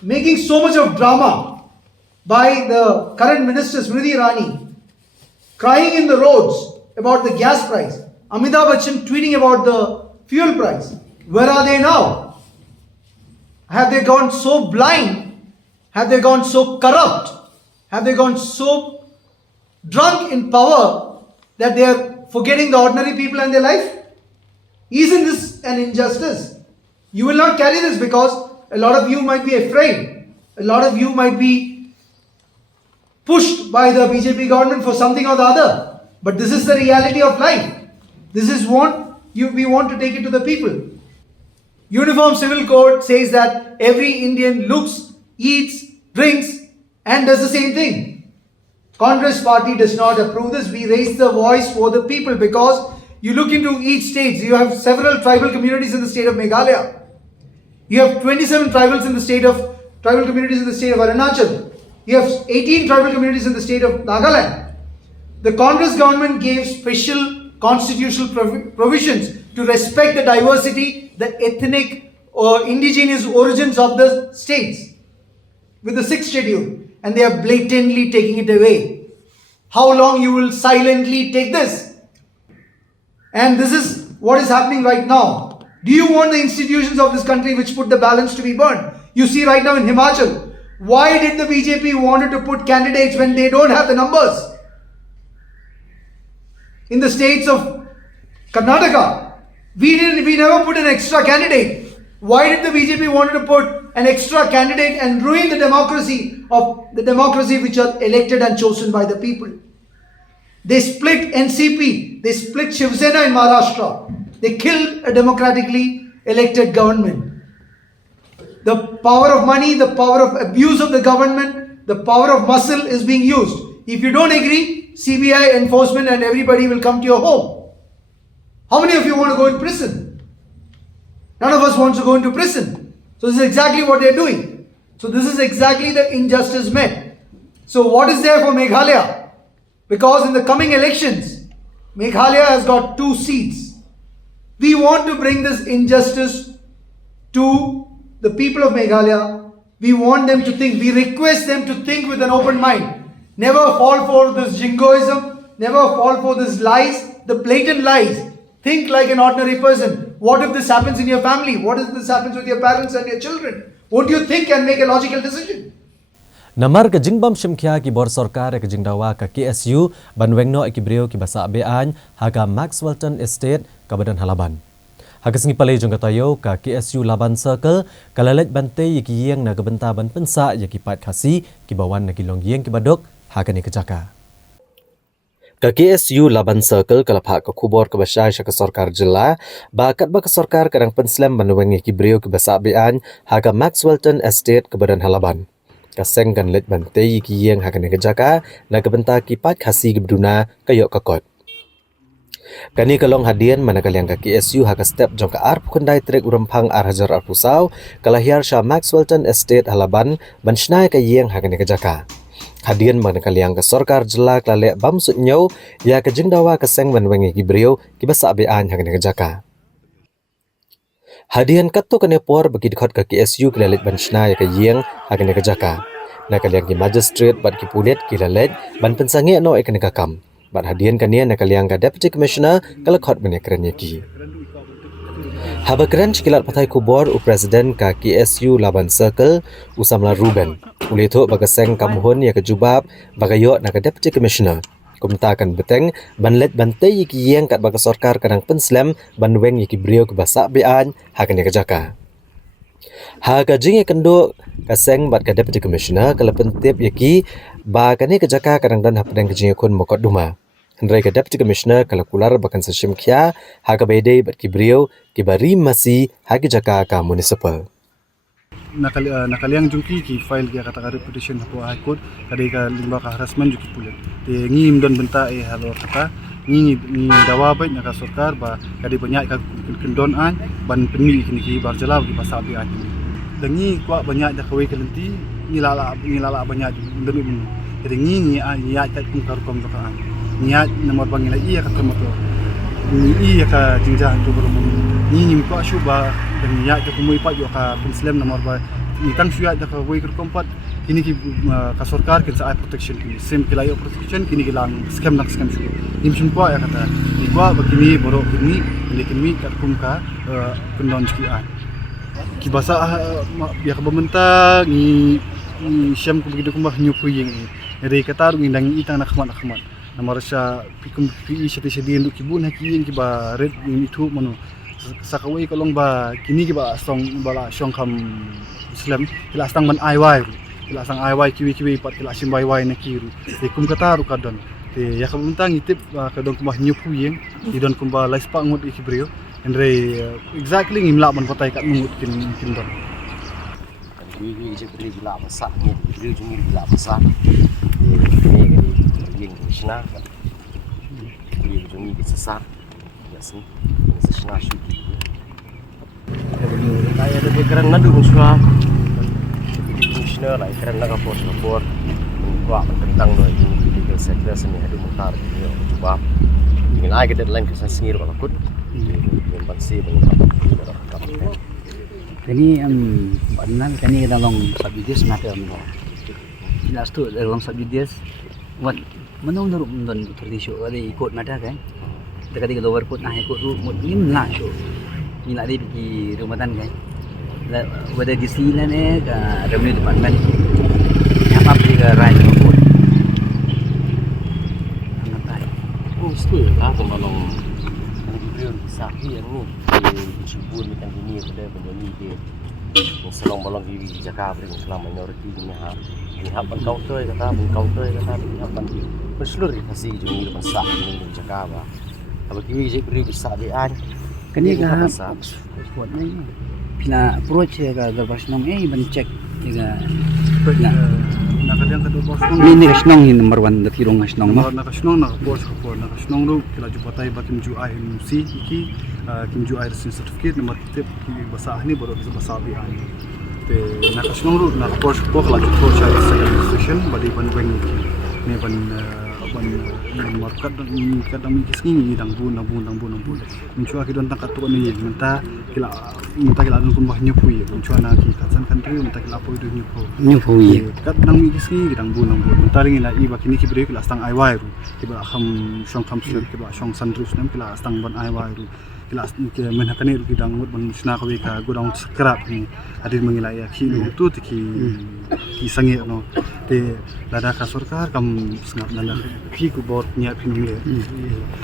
making so much of drama by the current minister Smriti Irani, crying in the roads about the gas price, Amitabh Bachchan tweeting about the fuel price. Where are they now? Have they gone so blind? Have they gone so corrupt? Have they gone so drunk in power that they are forgetting the ordinary people and their life? Isn't this an injustice? You will not carry this because a lot of you might be afraid. A lot of you might be pushed by the BJP government for something or the other. But this is the reality of life. This is what we want to take it to the people. Uniform Civil Code says that every Indian looks, eats, drinks and does the same thing. Congress party does not approve this. We raise the voice for the people because You look into each state, you have several tribal communities in the state of Meghalaya. You have 27 tribal communities in the state of Arunachal. You have 18 tribal communities in the state of Nagaland. The Congress government gave special constitutional provisions to respect the diversity, the ethnic or indigenous origins of the states with the 6th schedule, and they are blatantly taking it away. How long you will silently take this? And this is what is happening right now. Do you want the institutions of this country which put the balance to be burned? You see right now in Himachal, why did the BJP wanted to put candidates when they don't have the numbers? In the states of Karnataka, we never put an extra candidate. Why did the BJP wanted to put an extra candidate and ruin the democracy which are elected and chosen by the people? They split NCP, they split Shiv Sena in Maharashtra. They killed a democratically elected government. The power of money, the power of abuse of the government, the power of muscle is being used. If you don't agree, CBI, enforcement and everybody will come to your home. How many of you want to go in prison? None of us wants to go into prison. So this is exactly what they're doing. So this is exactly the injustice met. So what is there for Meghalaya? Because in the coming elections, Meghalaya has got 2 seats. We want to bring this injustice to the people of Meghalaya. We want them to think, we request them to think with an open mind. Never fall for this jingoism, never fall for this lies, the blatant lies. Think like an ordinary person. What if this happens in your family? What if this happens with your parents and your children? Won't you think and make a logical decision? Namar ke jingbam shimkia ki bor sarkar ke jingdawa ke KSU banwengno ki brio ki basa bean haga Maxwellton Estate ke Badan Halaban. Haga singi palai jong katayo ke KSU Laban Circle kalalet bante ki yeng na gebenta ban pensa ki pat khasi ki bawan na kilong yeng ki badok haga ni kejaka. Ke KSU Laban Circle kalapha ke kubor ke basai ke sarkar jilla bakat ba ke sarkar kadang penslam banwengi ki brio ki basa bean haga Maxwellton Estate ke Badan Halaban. Kaseng kan let bantai ki yang hakan ke jaka na kebenta ki pat khasi gebduna kayok kakot. Kani kalong hadian mana kaliang ke KSU haka step jong ka ar pukundai trek urampang ar hajar ar pusau kalahiar sha Maxwellton Estate Halaban bansnai ke yang hakan ke jaka. Hadian mana kaliang ke sarkar jela klale bam sutnyo ya ke jingdawa kaseng banwengi ki brio ki basa bean hakan ke jaka. Hadian katto kene por bagi dekat ke KSU kelalet bansna ya ke yeng hakan ke jaka. Na kaliang ki magistrate bat ki pulet ki lalet ban pensange no ekene kakam. Bat hadian kania na kaliang ka deputy commissioner kalakot bane keranya ki. Habakran cikilat patai kubor u presiden ka KSU Laban Circle Usamla Ruben. Ulito bagaseng kamuhon ya ke jubab bagayo na ka deputy commissioner. Kumtakan beteng banlet bantai ki yang kat baga sarkar kadang penslam banweng ki brio ke basa bean hakan ke jaka. Haga jing kendo kaseng bat ka deputy commissioner kala pentip yaki ba kane ke jaka kadang dan hapdang ke jing kun mokot duma. Hendrai ka deputy commissioner kala kular bakan seshim khia haga bede bat ki brio ki bari masi hagi jaka ka municipal. Nakaliang jungki ki file dia kata petition hapo high court kadai ka limba ka harassment juki pulet te ngim don benta halo kata ni dawa baik naka sarkar ba kadai banyak ka kendon an ban peni ki barjala ki pasabi an dangi kwa banyak da kawai kelenti ni lala banyak demi bunu jadi ni ya ka kum karukom ka an niat nomor bangila iya kata moto ni iya ka jinjang tu belum ni kwa shuba dan ya ke kumui pak yo ka penslam nomor ba ni tang suya da ka wei kompat kini ki ka sarkar ke sa protection ki sim ki layo protection kini ki lang scam shu nim shun kwa ya kata ni kwa begini borok kini mi kat kum ka kendon ki an ki basa ya ka bementa ni syam ku begitu kumah nyupu yeng ni kata ru ngindang itang nak khmat nomor sa pikum pi sedi nduk ki bun haki ki ba red ni thu mano sakawai kalong ba kini ki ba song bala syong kam Islam kila stang ban IY kila stang IY kiwi pat kila sim YY na kiru te kum kata ru kadon te ya kam untang itip kadon kumah nyupu yeng di don kumba lais pa ngut ikibrio andre exactly ngimla ban kotai kat ngut kin don ni je beri bila besar ni beri jungi bila besar ni yeng sna beri jungi besar sih sesna syuti kaya ada keren nadu musra commissioner lah keren nak kapor gua tentang no legal sector seni hadu mutar ni coba ingin ai ke deadline kesan sengir balakut yang pansi mengapa Kani banan kani kita long subjudice matter mo. Last tu long subjudice wan manong daru don tradisyo ali court matter kan. Dekat lower court nah court ru mut nim na syo. Ni la di pi rumatan kan. La whether di sila ne ka revenue department. Apa pergi right court. Angat oh still lah pembalong yang sahi yang ni disebut kan ini pada penyanyi dia selong balong di Jakarta beri selama minoriti ni ha ni hapan counter kata hapan berseluruh kasih jumlah pasal ni Jakarta kalau kini je beri besar dia kani ka sport ni pila approach ka garbas nong ban check tiga nakaliang ka bos nong ni kasnong ni number 1 da tirong kasnong no nakasnong na bos ko nakasnong ru kila jupatay ba kimju ai si iki kimju ai certificate number tip ki basa ni baru bisa basa bi ani te nakasnong ru na bos ko kila jupor cha session badi ban bang ki ne ban markat ni kadang kisni ni dang bu mencuba ki don tangkat tu ni menta kila dun kumbah nyupui mencuba na ki katsan country menta kila po itu nyupui kat nang mi kisni dang bu menta ring ina iba kini ki bre kila stang ai wai ru kila kham shong kham sur kila shong sandrus nam kila stang ban ai wai ru kila men hakani ru ki dang mut ban sna ko ka godang skrap ni adir mengila ya ki tu ki sange no te lada ka sarkar kam snap nala ki ku bot nya phinung le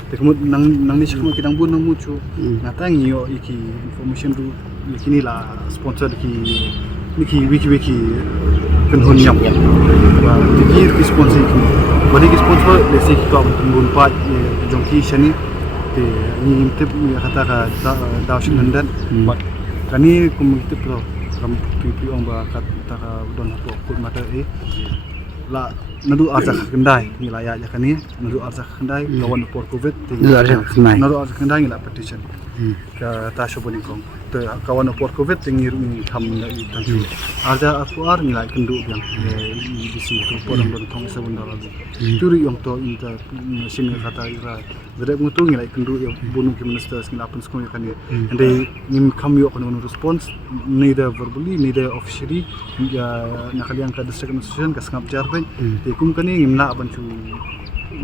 te kumut nang ni chuma kidang bun nang muchu natang yo iki information ru kini la sponsor ki wiki penhun nyam ba ki sponsor ki bagi ki sponsor le si ki ka bun pa jongki shani te ni tip kata ka dawshin nandan kani kumit pro kam pipi ong ba kata ka don ko mata la nadu arja kendai ni la ya kani nadu arja kendai lawan por covid nadu arja kendai ni la petition ka ta shoboni kong te kawan por covid tingiru ni tham la i tanju arja akuar ni la kendu yang di sini tu por don thong sabun dala turi yong to inta sim kata ira dere mutu ni la kendu yang bunu ki minister skin apen skon kan and they nim come yo kono response neither verbally neither officially ya nakaliang ka district administration ka skap jarben te kum kani ngimna bancu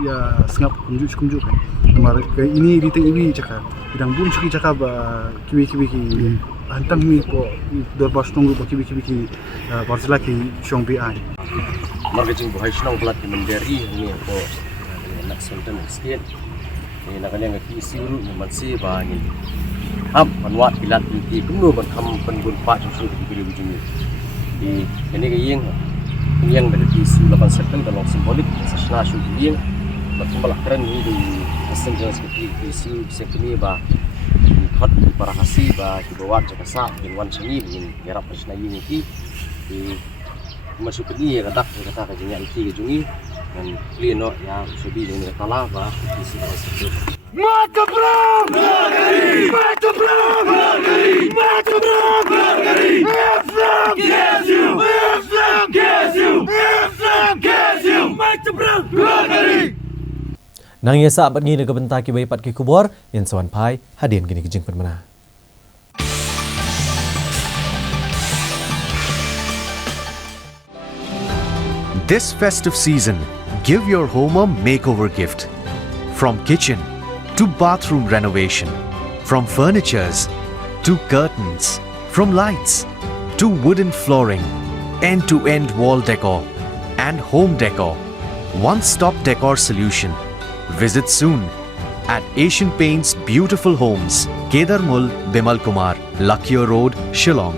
ya sengap kumju kan mar ke ini diteng ibi caka bidang bun cuki caka ba kiwi ki antang mi ko dor bas tunggu ba kiwi ki barsela ki shong bi ai marga jing buhay snong plat ki menderi ni ko nak sonten skin ni nakaliang ki siru ni mansi ba ni manwat pilat ki kumno ban kham penbun pa chu ki bi bujuni di ini ke yang dari isu 8 September dalam simbolik sesna syuting berkembang keren ini di asal seperti isu sekini ba hot para kasih ba dibawa jakasa dengan seni dengan garap sesna ini ki masuk ni kata kajian iki jungi dan klino ya sudah dengan kala ba isu seperti Mata Bram! Mata Bram! Mata Bram! Bram gets you! Bram gets you! Bram gets you! Mata Bram! Nang ia saat ni negara bentar ki pat ki kubor yang sawan pai hadian gini kejeng penmana. This festive season, give your home a makeover gift. From kitchen to bathroom renovation, from furnitures to curtains, from lights to wooden flooring, end-to-end wall decor and home decor. One-stop decor solution. Visit soon at Asian Paints Beautiful Homes, Kedarmul, Bimal Kumar, Lakhiya Road, Shillong.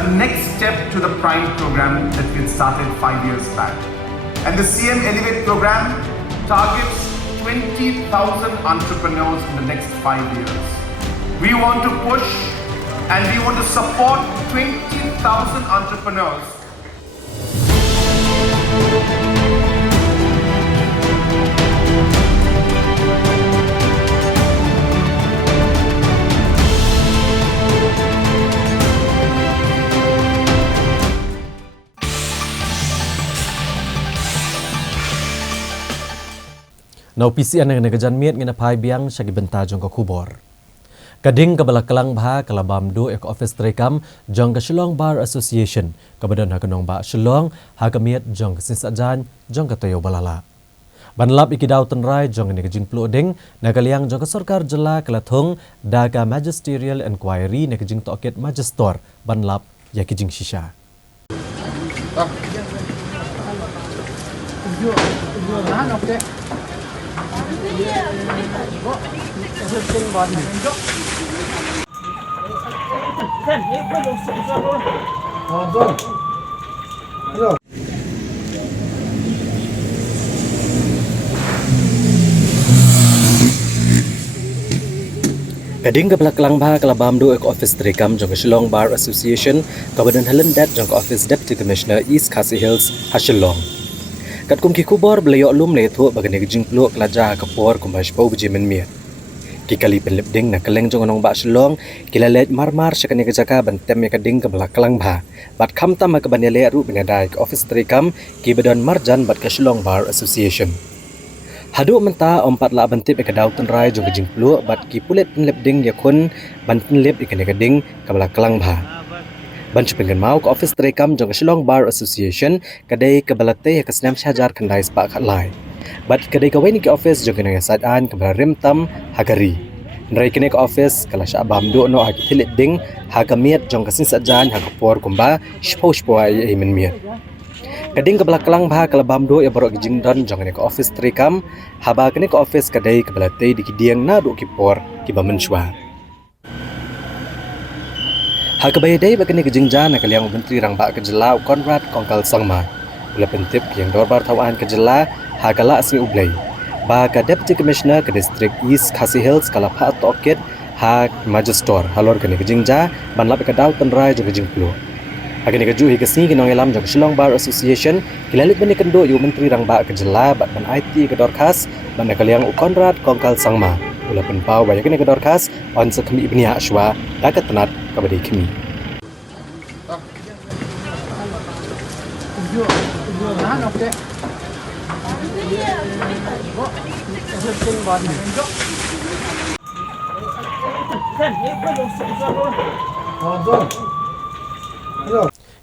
a next step to the Prime program that we had started 5 years back. And the CM Elevate program targets 20,000 entrepreneurs in the next 5 years. We want to push and we want to support 20,000 entrepreneurs. Now PCN ng nagajan miet ngina pai biang syagi benta jong ka kubor. Kading kabala kelang bha kalabam do ek office trekam jong ka Shillong Bar Association kabadan hakanong ba Shillong hakamiet jong ka sinsajan jong ka toyo balala. Banlap ikidaw tenrai jong ni kajing ploding nagaliang jong ka sarkar jela kalathong daga magisterial inquiry ni kajing toket magistor banlap ya kajing shisha. Kading kabla kelang bha kalabam do ek office trekam jong Shillong Bar Association kabadan halendat jong office deputy commissioner East Khasi Hills Hashillong. Kat kum ki kubor belayo lum le thu bagane jing pluk laja kapor kumash pau bejimen miet. Ki kali penlepding na keleng jong onong ba Shillong kilalet marmar syakane kejaka bantem ya kading kabla kelang bha bat kham tam ka banele ru bengadai ke office trekam ki badan marjan bat ka Shillong Bar Association. Hadu menta ompat la bantip ekadaw tenrai jong jing pluk bat ki pulet penlepding ya kun ban penlep ikane kading kabla kelang bha. Ban chupingan mau ke office trekam jong Shillong Bar Association kadai kabalate ka snam syajar kandai spa khatlai. Bat kadai kawai ni ke office jong kena sadaan kabla rimtam hagari. Nrai kene ke office kala syabam do no akitilit ding hagamiet jong kasin sajan hagapor kumba shpo ai men miet. Kading kabla kelang bha kalabam do ya borok jing don jong kene ke office trekam haba kene ke office kadai kabalate dikidiang na do kipor kiba menshwa. Hakabay day bagani kejingja na kaliang menteri rang ba kejelau Conrad Kongkal Sangma. Ula pentip yang dorbar tawaan kejela hakala asmi ublay. Ba ka deputy commissioner ke district East Khasi Hills kala pha toket ha magistor halor kene kejingja banlap ka daw tenrai jong kejing plu. Agani keju hikasni kinong elam jong Shillong Bar Association kilalit bani kendo yu menteri rang ba kejela bat ban IT ke dorkas ban kaliang Conrad Kongkal Sangma. Ula penpau banyak kene ke dorkas on sekemi ibnia shwa dakat tenat kabadi kemi.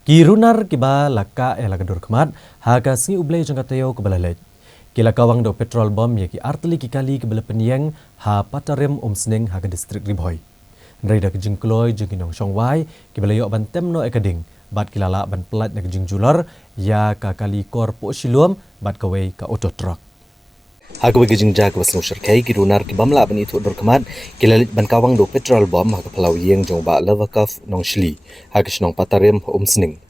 Kirunar kiba laka lakadur kemat haga si ublay jang katayo kebalalet. Kila kawang do petrol bom ya ki arteli ki kali kebala penyeng ha patarim umsning haga distrik Riboy. Nreda kejing kloy jeng kinong syongwai kibala yo bantem no ekading bat kilala ban pelat na kejing jular ya ka kali kor po silum bat kawai ka auto truck. Hagawai kejing ja ka wasno syarkai kirunar kibamla ban itu dor kemat kilalit ban kawang do petrol bom haga pelau yeng jong ba lavakaf nong shli haga shnong patarim umsning.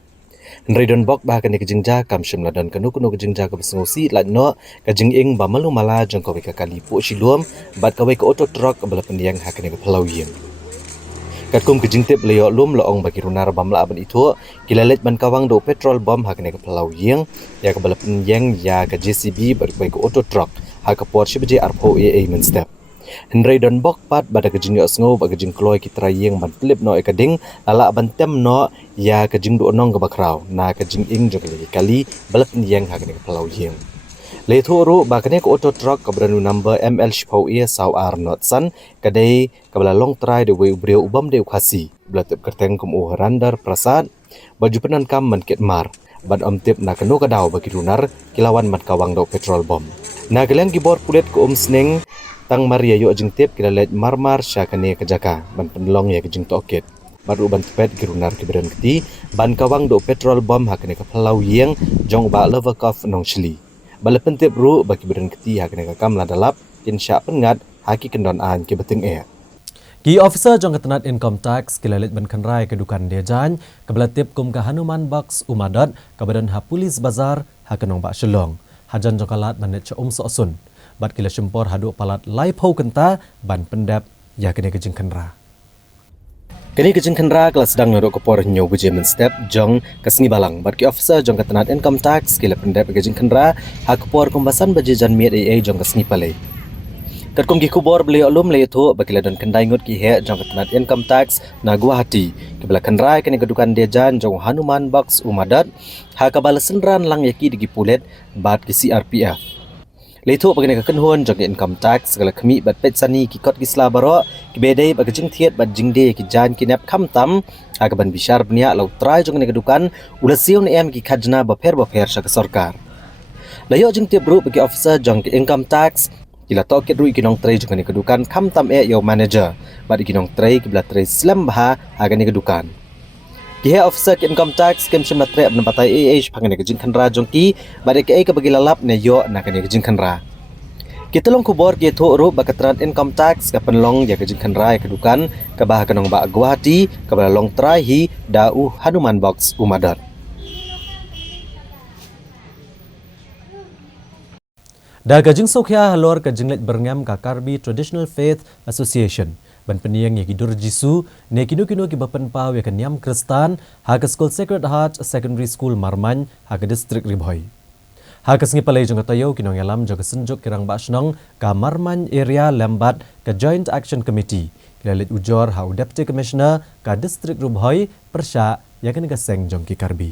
Nredon bok bah kani kejing ja kam shimla dan kanu kejing ja ka wasno si lat no kejing ing ba malu mala jong kawai ka kali po silum bat kawai ka auto truck bala pendiang hakane ka pelau yeng. Katkum kejing tip leo lum loong bagi runar bamla aban itu kilalet ban kawang do petrol bom hakane ka pelau yeng ya ka bala penyeng ya ka JCB bagi ka auto truck ha ka Porsche beje arpo AA men step. Henry don bok pat bada kejing yo sngo bagi kejing kloy kitra yeng ban flip no ekading lala ban tem no ya kejing do nong ka bakrau na kejing ing jo kali bala penyeng hakane ka pelau yeng. Lethoro bakane ko auto truck kabranu number ML Shpau E Sau R Notsan kadai kabla long try de we ubreu ubam de khasi blatep kerteng kum o randar prasad baju penan kam man ket mar bad om tip na kanu kadaw bagi runar kilawan mat kawang do petrol bom na geleng gibor pulet ko sneng tang maria yo jing tip kilalet marmar syakane kejaka ban penlong ya kejing toket baru ban tepet girunar kibran keti ban kawang do petrol bom hakane ka pelau yeng jong ba lavakaf nong shli bala pentip ru bagi badan keti hakane ka kam ladalap kin sya pengat haki kendon an ke beting e Ki officer jong ketenat income tax kilalit ban kanrai kedukan dia jan kebelatip kum ke Hanuman Box Umadat ke badan ha polis bazar ha kenong bak Shillong. Hajan jong kalat ban net sosun. Bat kila syempor hadu palat lai pau kenta ban pendap ya kene kejing kenra. Kini kejing kenra kelas sedang nyorok kopor nyo bujemen step jong kesengi balang. Bat ki officer jong ketenat income tax kila pendap kejing kenra ha kopor kumbasan bajejan miat AA jong kesengi palai. Terkum ki kubor beli olum le itu bakila dan kendai ngut ki he jong ketenat income tax na Guwahati kebela kenrai kini kedukan dejan jong Hanuman Box Umadat ha kabala senran lang yaki digi pulet bat ki CRPF le itu bagina kekenhuan jong income tax segala kemi bat petsani ki kot ki slabaro ki bedai bag jing thiet bat jingde ki jan ki nap kham tam ha kaban bishar bnia lau trai jong ne kedukan ulasiun em ki khajna baper sya ke sarkar layo jing tiap bro bagi officer jong ki income tax kila toket rui kinong tray jong ne kedukan kham tam yo manager bat kinong tray ki bla tray slam bah ha ne kedukan ki officer ki income tax kem shim latre abna patai phangane ke jing khanra jong ki bare ke ka bagi lalap ne yo na ke jing khanra kita long kubor ki tho ro bakatran income tax ka penlong ya ke jing khanra ke dukan ka bah kanong ba Guwahati ka bala long trai hi dau Hanuman Box Umadat. Da ka jing sokya halor ka jinglet berngam ka Karbi Traditional Faith Association ban peniang yaki dur jisu ne kinu ki bapen pau ya kanyam Kristan ha ka School Sacred Heart Secondary School Marman ha ka district Ribhoi ha ka sengi palai jong tayo kinong yalam jong senjuk kirang basnong ka Marman area lambat ka Joint Action Committee kilalit ujor ha Deputy Commissioner ka district Ribhoi persya ya kan ka seng jong ki Karbi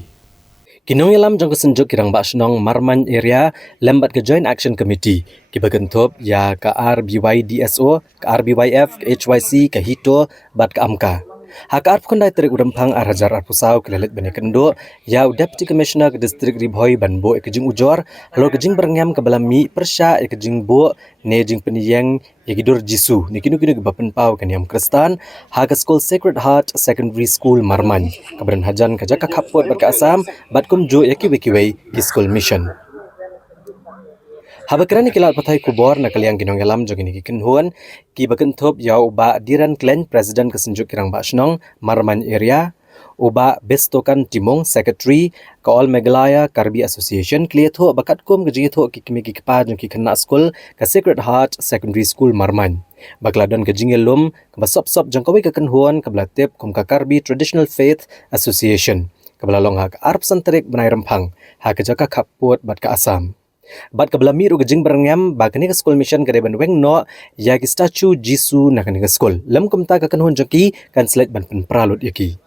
kinong yalam jong senjuk kirang basnong Marman area lambat ka Joint Action Committee ki bagentop ya ka RBYDSO ka RBYF ka HYC ka Hito bat ka Amka ha ka arp kondai terik urampang arajar arpusau kilalit bane kendo ya Deputy Commissioner ka district Ribhoi banbo ke jing ujor halo ke jing berngam ka balami persya ke jing bo ne jing peniyang ya gidur jisu ni kinu ke bapen pau kan yam Kristan ha ka School Sacred Heart Secondary School Marman kabran hajan ka jaka khapot bat ka Asam bat kum jo yaki wekiwei ki school mission Habakrani kilat patai kubor na kaliang ginong yalam jogini ki kenhuan ki bakentop ya uba diran klen president kesenjuk kirang basnong Marman area uba bestokan timong secretary ka All Meghalaya Karbi Association kliatho bakat kum gejitho ki kimi ki pa jong ki kena school ka Sacred Heart Secondary School Marman bakladon ke jingelum ka sop jangkawi ka kenhuan ka blatip kum ka Karbi Traditional Faith Association ka balalong ha ka arp santerik benai rempang ha ka jaka kaput bat ka Asam bat kabla miru gejing berngam ba kani ka school mission kare ban weng no ya ki statue Jisu na kani ka school lam kumta ka kanhon joki kan slide ban pen pralut yaki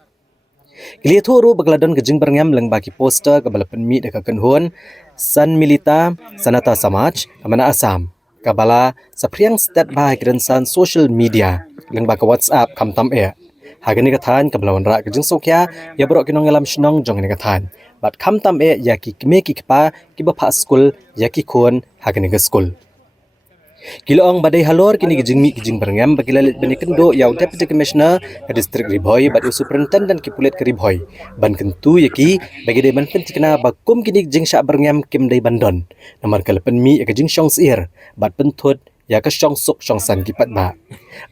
kili thoro bagladon gejing berngam lang ba ki poster ka bala pen mi da ka kanhon San Milita Sanata Samaj amana Asam kabala sa priang stat ba kiransan social media lang ba ka WhatsApp kamtam hagani ka than kabla wanra gejing sokya ya bro kinong yalam shnong jong ni ka than bat kham tam ya ki kme ki kpa ki ba pha school ya ki khon hagani ka school kilong badai halor kini gijing mi gijing berngam bagilalit bani kendo ya Deputy Commissioner ka district Ribhoi bat superintendent ki pulet ka Ribhoi ban kentu yaki bagi de ban pentikna bakum kini gijing sya berngam kim dai bandon namar kalapan mi ya gijing shong sir bat pentot ya ka shong suk shong san ki pat ba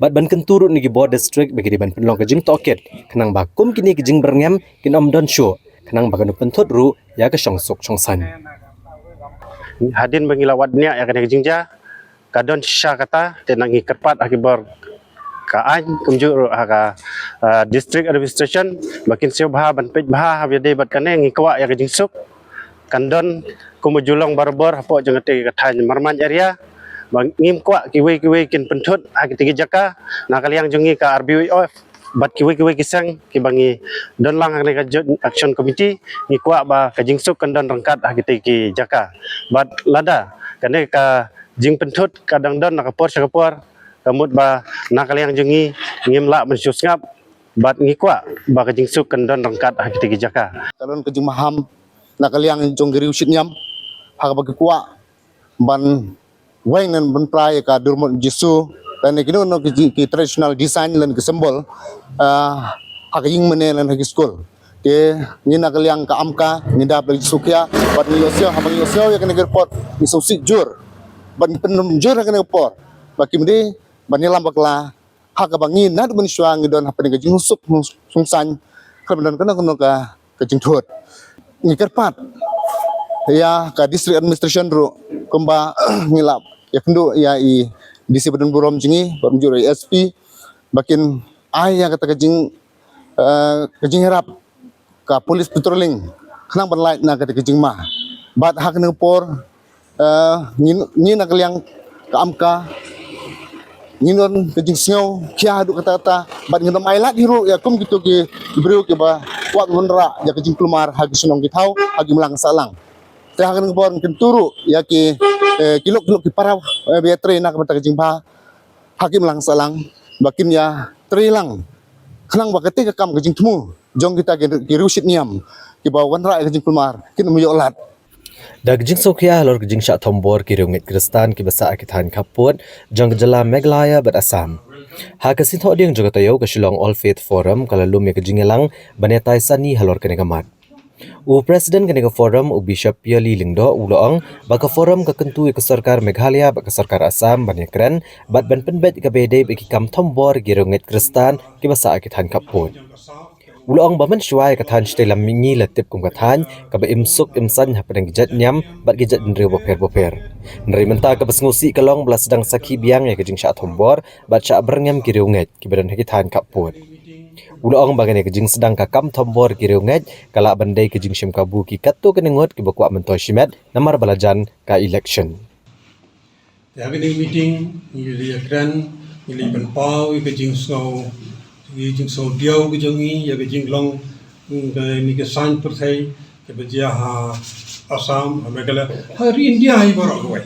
bat ban kenturut ni board district bagi de ban penlong gijing toket kenang bakum kini gijing berngam kinom don show kenang baganu pentot ru ya ka shong suk shong san hadin bangilawat nia ya kana jingja kadon sha kata tenang ikat akibar ka an kumju ka district administration makin sio bah ban pej bah habide bat kane ngikwa ya ka jingsuk kandon kumujulong barbor hapo jengate ka than Marman area ngim kwa kiwe kin pentot agiti jaka nakaliang jungi ka RBYF bat kiwe kisang kibangi don lang ka action committee ngikwa ba ka jingsuk kandon rangkat agiti ki jaka bat lada kane ka jing pentut kadang don nakapor kamut ba nakaliang jungi ngimla mensusngap bat ngikwa ba ka jingsuk kandon rangkat agiti ki jaka kalon ka jing maham nakaliang jong giri usit nyam ha ba kwa ban weng nan ban prai ka durmon Jisu dan kini no ki traditional design lan ke symbol ha ka ying mene lan ha school ke ni nakaliang ka Amka ni da beli sukya bat ni yosio ha bang yosio ya kene report ni sosi jur ban penum jur kene report baki mdi ban ni lambak la hak bangin na dun syang don hapen ke jing sup sungsan kemudian kena ke jing thut ngikerpat ya ka district administration ru kumba ngilap ya kendu ya i disi badan burom jingi berjur SP bakin ya kata ke jing harap ka polis patrolling kenang berlait na kata ke jing mah bat hak nengpor ni nak liang ka amka nginon kejing sngau kia duk kata bat nginom ailat hiru ya kum gitu ki beriu ke ba wat menra ya kejing kelumar hagi sunong kitau hagi melang salang teh hak ngpor kenturu ya ki kilok ki parau beatre nak bata kejing ba hagi melang salang bakin ya terilang kenang ba ketika kam kejing temu jong kita ki rusit niam ki ba wanra kejing kelumar kin muyok lat Dagjing Sokia lor gejing syak tombor ki rungit Kristan ki basa akitan kaput jang jela Meghalaya bat Assam. Ha kasin tho ding juga tayo ke Shillong All Faith Forum kala lum ya gejing elang banetai sani halor kene gamat. U Presiden kene forum u Bishop Piali Lingdo uloong baka forum ka kentu ke sarkar Meghalaya baka sarkar Assam bane keren bat ban penbet ka bede beki kam tombor ki rungit Kristan ki basa akitan kaput. Uloong baman syuai katan shtelam mingi latip kum katan kaba imsuk imsan hapadang gijat nyam bat gijat nriu boper. Nari menta kaba sengusi kalong belas sedang sakhi biang ya kejing syak tombor bat syak berngam kiriunget kibadan hakitan kaput. Uloong bagane kejing sedang kakam tombor kiriunget kala bandai kejing syim kabu ki katto kenengot ki bakwa mentoy shimet namar balajan ka election. Ya kene meeting ngili akran ngili penpau kejing snow kejing so diau kejongi ya kejing long ni ke san perthai ke bejia ha Assam Meghalaya hari India hi barok wai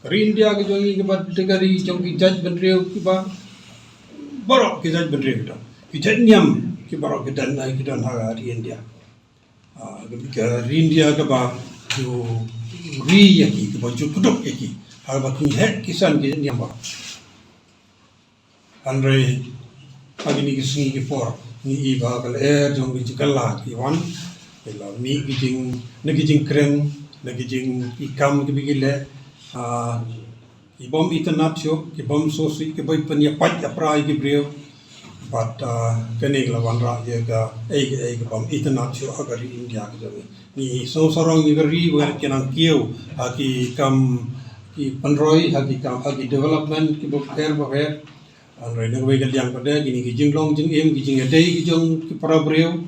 hari India kejongi ke bad tegari jongi judge benreu ki ba barok ke judge benreu ki judge nyam ki barok ke dan hari India ke hari India ke ba jo ri yaki ke ba jo kudok yaki ha ba ki het kisan ke nyam ba andre pagi ni kisni ki for ni iba kal jong ki kala ki wan ela mi ki kren na ki ikam ki bigile ki bom itanatio ki bom sosi ki boy panya pat aprai ki breo but kene la wan ra ye ga e bom itanatio agari India ki jami ni so sorong ni gari wer kenang kieu ki kam ki panroi ki kam ki development ki bo fair Andai nak bagi yang pada gini kijing long jing kijing ada kijing ki para breu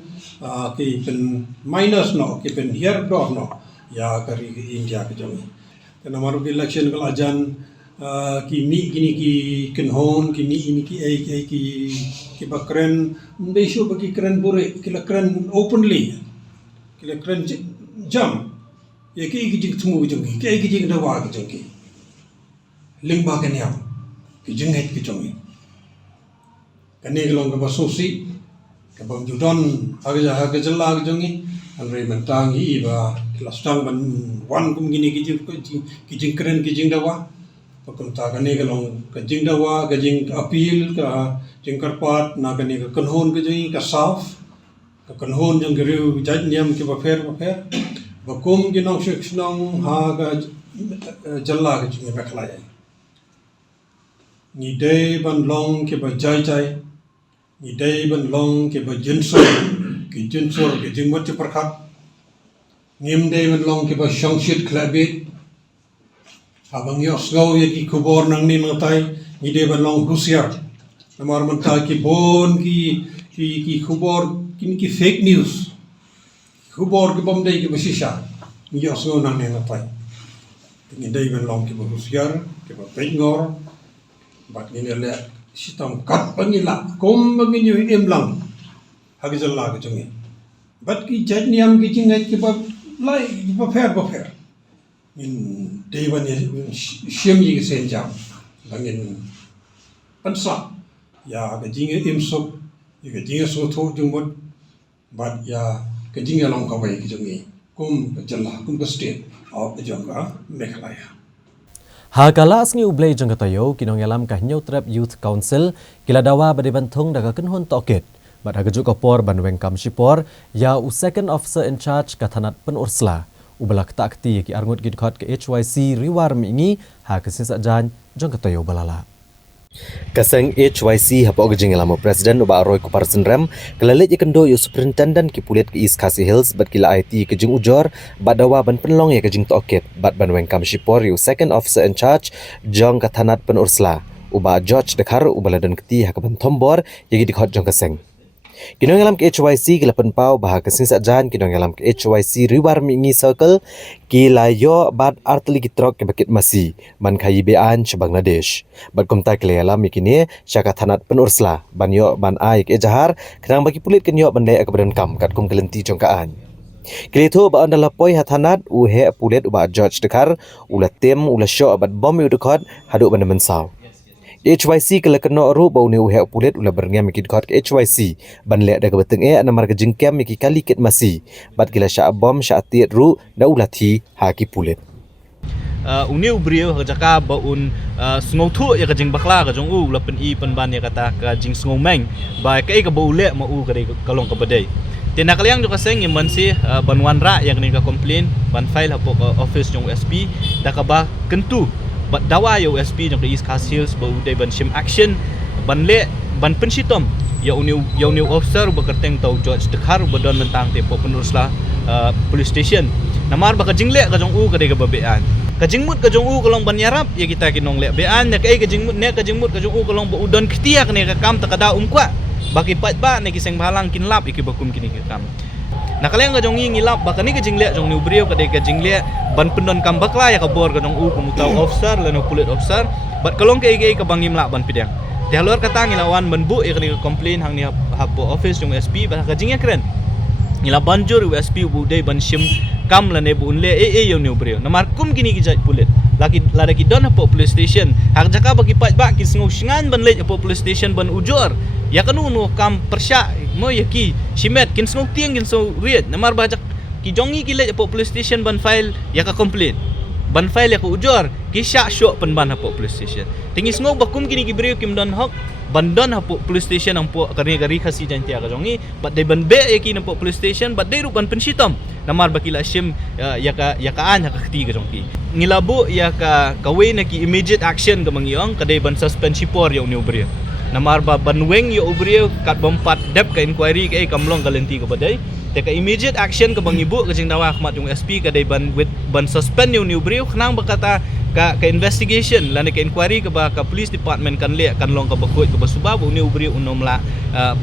ki pen minus no ki pen here dot no ya kari India kijing. Karena maru ki election kal ajan ki mi gini ki kenhon ki mi ini ki bakren besho bagi keren bure ki keren openly ki keren jam ya ki kijing temu kijing ki kijing dawa kijing ki lingba kenyam kijing het kijing kene gelong ke basusi ke bang judon aga jella jongi andre mentang hi ba kelas tang ban wan kum gini kijing keren kijing dawa pakum ta kene gelong kijing dawa kijing appeal ka jingkarpat na kene ke kanhon ke jongi ka saf ka kanhon jong geriu jaj niam ke ba fer bakum ginong shikhnong ha ga jella ke jongi Meghalaya ni day ban long ke ba jai ni day ban long ke ba jinsor ke jingmot che prakhat ngim day ban long ke ba shongshit klabit abang yos go ye ki kubor nang ni matai ni day ban long husiar namar manta ki bon ki kubor ki fake news kubor ke bom day ke ba shisha ni yos go nang ni matai ni day ban long ke ba husiar ke ba pengor bat ni le sitam kat pangila kom banginyo imlang hagi jalla ke jungi bat ki jadniam ki jingat ki ba lai ba fer in dewan ye shem yi sen jam bangin pansa ya ke jinge imsuk ye ke jinge so tho jungmot bat ya ke jinge long ka bai ki jungi kom jalla kom ka state of jonga Meghalaya Hakala asngi ublay jang katayo kinong yalam kah New Trap Youth Council kila dawa bade bantung daga kenhon toket bat hagajuk kapor banweng kam shipor ya u second officer in charge kathanat pen ursla ubalak takti ki arngut gidkhat ke HYC riwar mingi ha kesin sajan jang katayo balala Kaseng HYC hapa ogajing lamo Presiden uba Roy Kuparsen Rem kelalit ikendo yu Superintendent ki pulit ke East Khasi Hills bat kila IT kejing ujor bat dawa ban penlong ya kejing tokit bat ban wengkam Shipor yu Second Officer in Charge Jong Katanat Pen Ursula uba George Dekar uba ladan keti hakaban Tombor yagi dikhot Jong Kaseng. Kinong alam ke HYC kilapan pau bahag kesing sajan kinong alam ke HYC riwar mingi circle kilayo bad artli kitrok ke bakit masi ban khayi bean che Bangladesh bad komta kile alam mikini syaka thanat penursla ban yo ban ai ke jahar kenang bagi pulit kenyo ban le akabadan kam kat kum kelenti jongkaan kilitho ba andala poi hathanat u he pulit uba George Dekar ula tem ula syo bad bom yu dekot hadu ban mensau HYC kala kena ru bau ni uhe pulit ula berngam mikit khot ke HYC ban le da kabeteng namar kejing kem miki kali ket masi bat kila sya bom sya atiet ru da ula thi haki pulit uni ubrio jaka baun sngau thu ya kajing bakla ka jong u la pen i pen ban ya kata ka jing sngau meng ba kai ka bau le ma u ka kalong ka badai tena kaliang jo kaseng yang mansi banwan ra yang ni ka complain ban file hapo office jong USP da ka ba kentu bat dawa ya USP jong East Khasi Hills ba udai ban shim action ban le ban pensitom ya uni officer ba kerteng tau George Dekar ba don mentang te Penursla police station namar ba ka jingle ka jong u ka de ka babean ka jingmut ka jong u kalong ban yarap ya kita kinong le bean ya kai ka jingmut ne ka jingmut ka jong u kalong ba udon ketiak ne ka kam ta kada kwa baki pat ba ne kiseng balang kin lap iki bakum kini ka kam na kaliang ka jong ngilap ba kani ka jingle jong ni brio ka de ka jingle ban pendon kam bakla ya ka bor ka jong u kumutau officer leno pulit officer bat kalong ka igi ka bangim lap ban pidang te halor kata ngilawan ban bu ya ka complain hang ni hapo office jong SP ba ka jingya kren ngila banjur USP budai ban shim kam la ne bun le yo ne brio namar kum kini ki jai pulit laki lada ki don hapo police station hak jaka bagi pat ba ki sngo shingan ban le hapo police station ban ujor ya kanu no kam persya mo ya ki shimet kin sngo tiang kin so riet namar ba jak ki jongi ki le hapo police station ban file ya ka complain ban file ya ka ujor ki syak syok pen ban hapo police station tingi sngo bakum kini ki brio kim don hok bandon hapo police station ang po karni gari khasi janti aga jongi but they ban be eki na po police station but they rupan pensitom namar bakila shim ya ka an ya ka kti ga jongti ngilabu ya ka kawe na ki immediate action ga mangyong kadai ban suspend sipor ya uni ubrio namar ba banweng ya ubrio kat bompat dep ka inquiry ka kamlong galenti ka badai te ka immediate action ka bangibu ka jing dawa khmat yung SP kadai ban suspend ya uni ubrio khnang bakata ka investigation lana ka inquiry ka ba ka police department kan le kan long ka bakoi ka basubab uni ubri unom la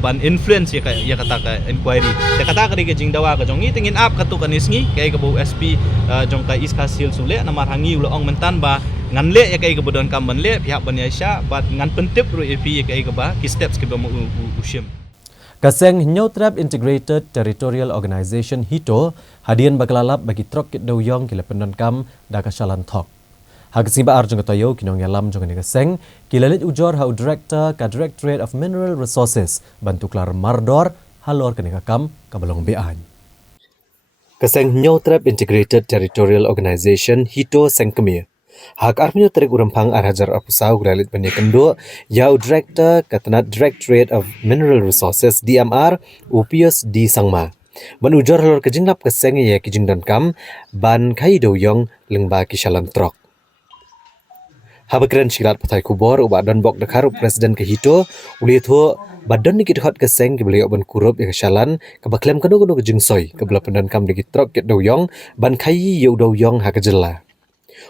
ban influence ya kata ka inquiry te kata ka jing dawa ka jong tingin up ka to kanisngi kay ka bo SP jong ka East Khasi Hills sule namar hangi ulo ong mentan ba ngan le ya kay ka bodon kam ban le pihak ban Asia bat ngan pentip ru EP ya kay ka ba ki steps ka ba mo ushim Kaseng Nyautrap Integrated Territorial Organization HITO hadian bakalalap bagi trok kit doyong kila pendon kam da ka shalan thok Hagsi ba arjung katayo kinong yalam jong ni kaseng kilalit ujor hau director ka Directorate of Mineral Resources bantu klar mardor halor kani kam kabalong bean. Kaseng Nyautrap Integrated Territorial Organization HITO sengkemir. Hak armenyo terik urampang arhajar apusau kilalit banyakendo yau director katanat Directorate of Mineral Resources DMR Upius di Sangma. Ban ujor halor kejinglap kaseng ya kijingdan kam ban kai doyong lengba kishalan trok. Habakran shirat patai kubor uba don bok Dakar Presiden ke HITO uli thu badon nikit hot keseng ke beliau ban kurup ya keshalan ke baklem kanu ke jingsoy ke bela pendan kam dikit trok ke doyong ban kai yu doyong ha kejela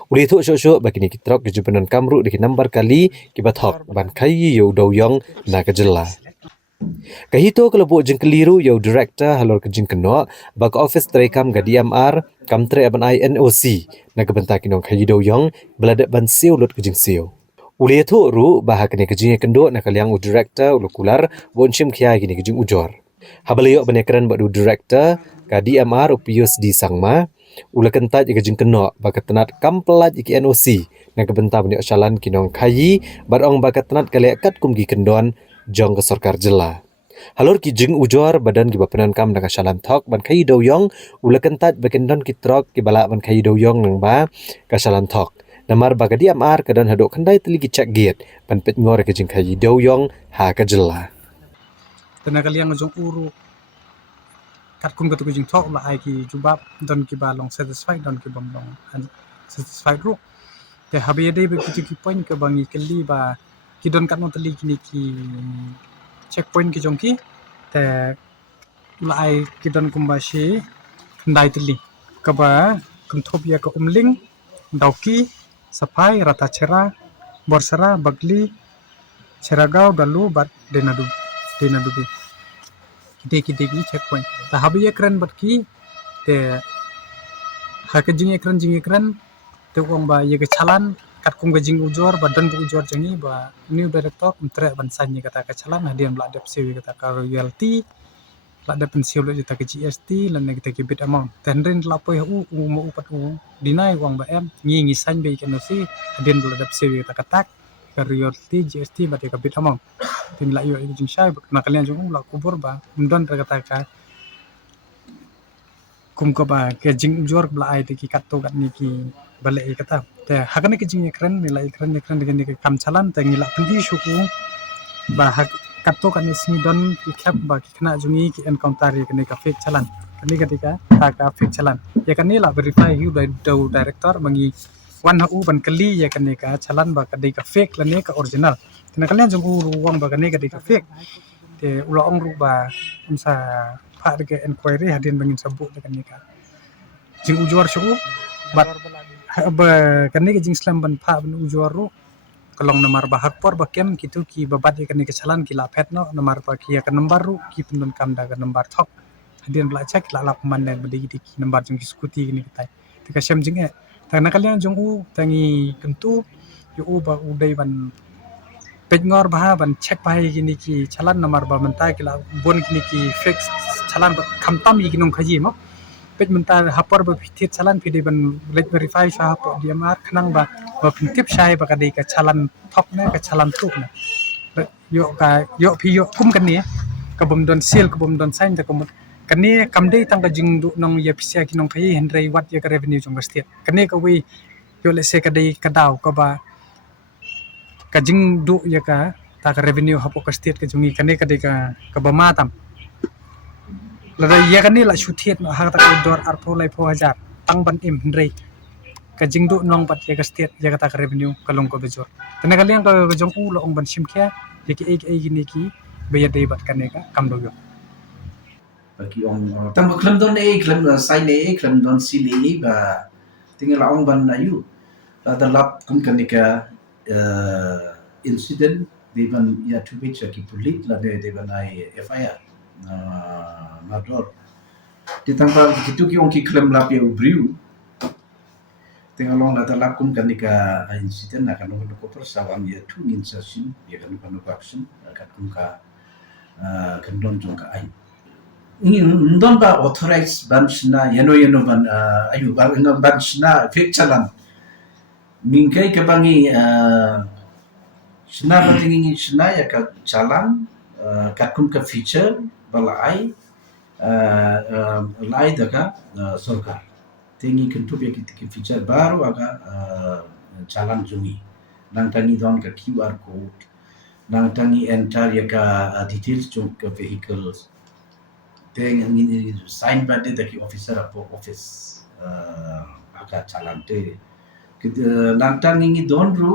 uli thu syo bagi nikit trok ke pendan kam ru dikit nambar kali ke bathok ban kai yu doyong na kejela Kahito kelebuk jeng keliru yau director halor kejing keno bak office terekam ga DMR kam tre aban INOC na kebentak kinong kayido yong beladak ban siu lut kejing siu. Uli itu ru bahak ni kejing kendo na kaliang u director ulu kular bonchim kia gini kejing ujor. Habalayo banekaran bak du director ga DMR Upius di Sangma ula kentat kejing keno bak tenat kam pelat iki NOC na kebentak bani osyalan kinong kayi barong bak tenat kaliak kat kumgi kendon jong ke sorkar jela. Halor ki jeng ujor badan ki bapenan kam naka shalan thok ban kai doyong ula kentat bakendon ki trok ki balak ban kai doyong nang ba ka shalan thok. Namar bagadi amar kadan hadok kandai teli ki cek giat ban pet ngor ke jeng kai doyong ha ka jela. Tena kaliang jong uru kat kum ka tu jeng thok la ai ki jubab don ki balong satisfied don ki bomlong satisfied ru. Te habi dei be ki point ke bangi keli ba kidon kat noteli kini ki checkpoint ki jongki te lai kidon kumbashi kendai teli kaba kenthop ya ke umling dauki sapai rata cera borsara bagli ceragau dalu bat denadu kide ki checkpoint ta habi ekran bat ki te hake jing ekran te ong ba ye ke chalan kat kum ga jing ujor ba don bu ujor jangi ba new director entre ban sanye kata ke chalan hadian bla dep sewi kata ka royalty la dep pensiu lo kita ke GST lan kita ke bit amount tenren la poi u mo upat u dinai wang ba em ngi san be ke no si hadian bla dep sewi kata katak ka royalty GST ba te ke bit amount tin la yo jing shai na kalian jung la kubur ba mdon kata ka kum ko ba ke jing ujor bla ai te ki katto kat ni ki bale kata te hakane ke jing ekran nila ekran dengan ni kam chalan te ngila pindi shuku ba hak katto kan sing don ki khap ba ki khna jungi ki encounter ye kane ka fake chalan kani ketika ta ka fake chalan ya kani la verify hu do director mangi wan hu ban kali ya kane ka chalan ba kadai ka fake lane ka original tena kalian jung ruang ba kane kadai ka fake te ulo ong ru ba umsa pha de inquiry hadin bangin sabut de kane ka jing ujor shu bat ba kani ke jing slam ban pha ban ujor ru kalong nomor bahak por bakem kitu ki babat ikan ke salan ki la phet no nomor pa ki ka number ru ki pun kam da ka number thok hadin bla check la man da bedi ki number jung ki scooty ni kitai te ka sem jing e ta na kalian jung u tangi kentu yu u ba u dai ban pej ngor bah ban check pai ki ki chalan nomor ba menta ki la bon ki fix chalan ba kham tam yi ki nong khaji mo pej menta hapor ba phit chalan phi ban let verify sa hapo dia mar khnang ba tip shai ba kadai ka chalan thok na ka chalan tuk na yo phi yo kum kan ni ka bom don seal ka bom don sign ta kum kan ni kam dei tang ka jing du nong ye pisia ki nong khai henrei wat ye ka revenue jong state kan ni ka wi yo le se kadai ka daw ka ba ka jing du ye ka ta ka revenue hapo ka state ka jungi kan ni kadai ka ba ma tam la ye kan ni la shuthiet no ha ta ka dor arpo lai 4000 tang ban im henrei ka jingdu nong pat ya ka state ya ka ta revenue kalong ko bejor tena kalian ka jong u lo ong ban sim kya ye ki ai gini ki be ya dei bat kan ka kam do yo bagi ong tam ko klem don sai ne klem don sili ba tinggal ong ban ayu la lap kum kan ka incident de ban ya tu bit ki pulit la de ban ai FIR na dor ditangpa gitu ki ong ki klem lap ya ubriu Tengalong data lakum kanika incident akan ko persawam ya tu insertion ya kan ko action akan kumka kandon jong ka ai ndon ba authorize banshna yeno ban ayu ba ngam banshna fik chalan mingkai ke bangi shna batingi shna ya ka chalan kakum ka feature bala ai lai daga sarkar tingi kentup ya kita feature baru agak chalan jungi nang tangi don ka QR code nang tangi enter ya ka details jong ka vehicles teng ini sign pada taki officer apo office agak chalan te nang tangi don ru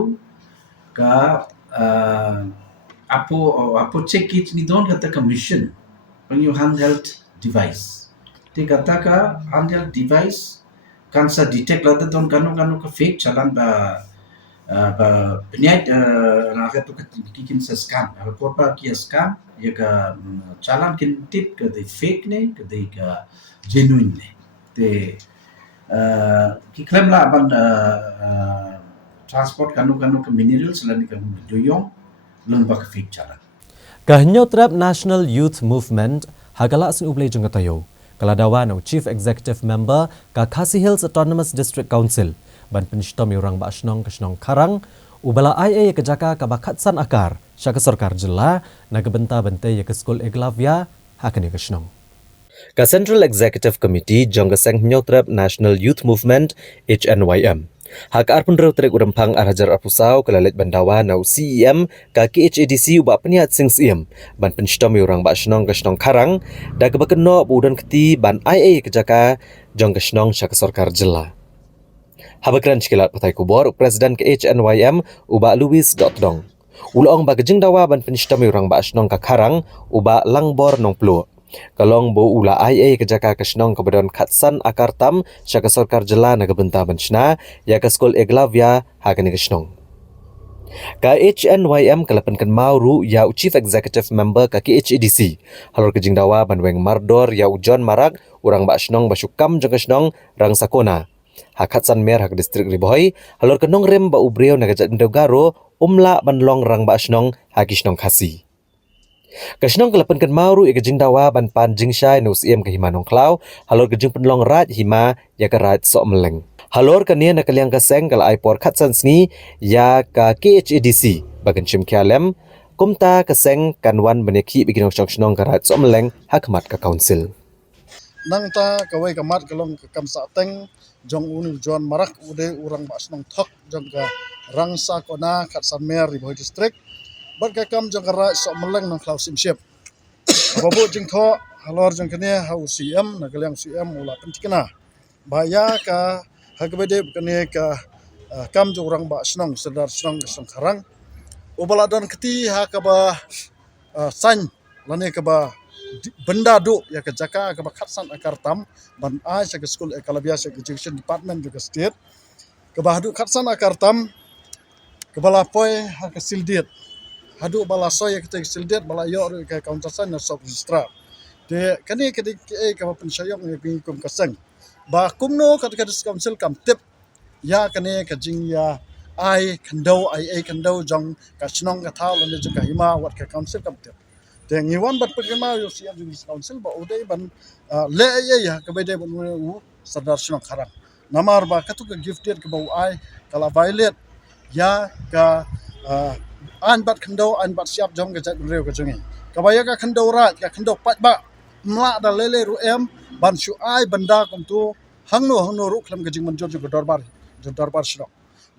ka apo check it ni don kata ka mission when you handheld device te kata ka handheld device kan sa detect la don kanu ka fake chalan ba penyait na ka tu kikin sa scan ko pa ki scan ya ka chalan kin tip ka de fake ne ka de ka genuine ne te ki claim la ban transport kanu ka minerals la ni ka doyong lang ba ka fake chalan Kahnyo trap National Youth Movement hagala sin ublay jung tayo kaladawa no Chief Executive Member ka Khasi Hills Autonomous District Council ban penishtom orang ba asnong kasnong karang ubala IA ke jaka ka bakatsan akar syaka sarkar jilla nagbenta bente ya ke skol eglavia hakani kasnong ka Central Executive Committee jong seng nyotrap National Youth Movement HNYM hak arpun rew trek urempang arhajar apusau kalalet bandawa nau CEM ka KHADC uba peniat sing siem ban penishtom orang ba asnong kasnong karang da kebakeno budan keti ban IA ke jaka jong kasnong syaka sarkar jilla Habakran Cikilat Patai Kubor, Presiden ke HNYM Uba Louis Dotdong. Ulong ba kejing dawa ban penistami orang ba asnong ka karang uba langbor nong plu. Kalong bo ula IA kejaka kesnong kebedon katsan akartam syaka sorkar jela na kebenta benchna ya ke skol eglavia hakani kesnong. Ka HNYM kalapan kan mauru ya Chief Executive Member ka KHEDC. Halor kejing dawa ban weng mardor ya John Marak urang ba asnong ba syukam jeng kesnong rang sakona. Hakatsan mer hak distrik Riboy halor kenong rem ba ubreo na kejat Garo umla ban long rang ba asnong hakisnong khasi. Kasnong kalapan kan mauru ikajing dawa ban pan jingshai no siem ke himanong klau halor kejing penlong rat hima ya ka rat sok meleng. Halor kania na kaliang kaseng kala aipor khatsan sngi ya ka KHEDC bagan chim kialem kumta kaseng kanwan beneki bikinong shnong ka rat sok meleng hakmat ka council. Nang ta kawai kamat kalong kam sa teng jong unu John Marak ude urang ba asnong thok jong ka rangsa kona khatsan mer Riboy district bat ka kam jong ra sok meleng nang klau simship ababu jing tho halor jong kene hau CM na kaliang CM ula pentikna baya ka hagbede kene ka kam jong urang ba asnong sedar snong song karang ubala don keti ha ka ba san lane ka ba benda duk ya ke jaka ke bakatsan akartam ban ai sa ke school ekalabia sa education department juga state ke bahadu katsan akartam ke balapoi ha ke sildiet hadu balasoy ke sildiet bala yo ke countersan na sub registrar de kani ke ke pensyayong ya kum kaseng ba kumno kat ke council kam tip ya kani ke jing ya ai kandau ai kandau jong ka chnong ka thal ne jaka hima wat ke council kam tip Teng iwan bat perkema yo siap di council ba uday ban le ya ke bede ban sadar snong karang namar ba katu ke gifted ke bau ai kala violet ya ka an bat kendo an bat siap jong ke jat reu ke jungi kabaya ka kendo rat ka kendo pat ba mla da lele ru em ban shu ai benda kom tu hangno ru klam ke jing man jor dorbar snong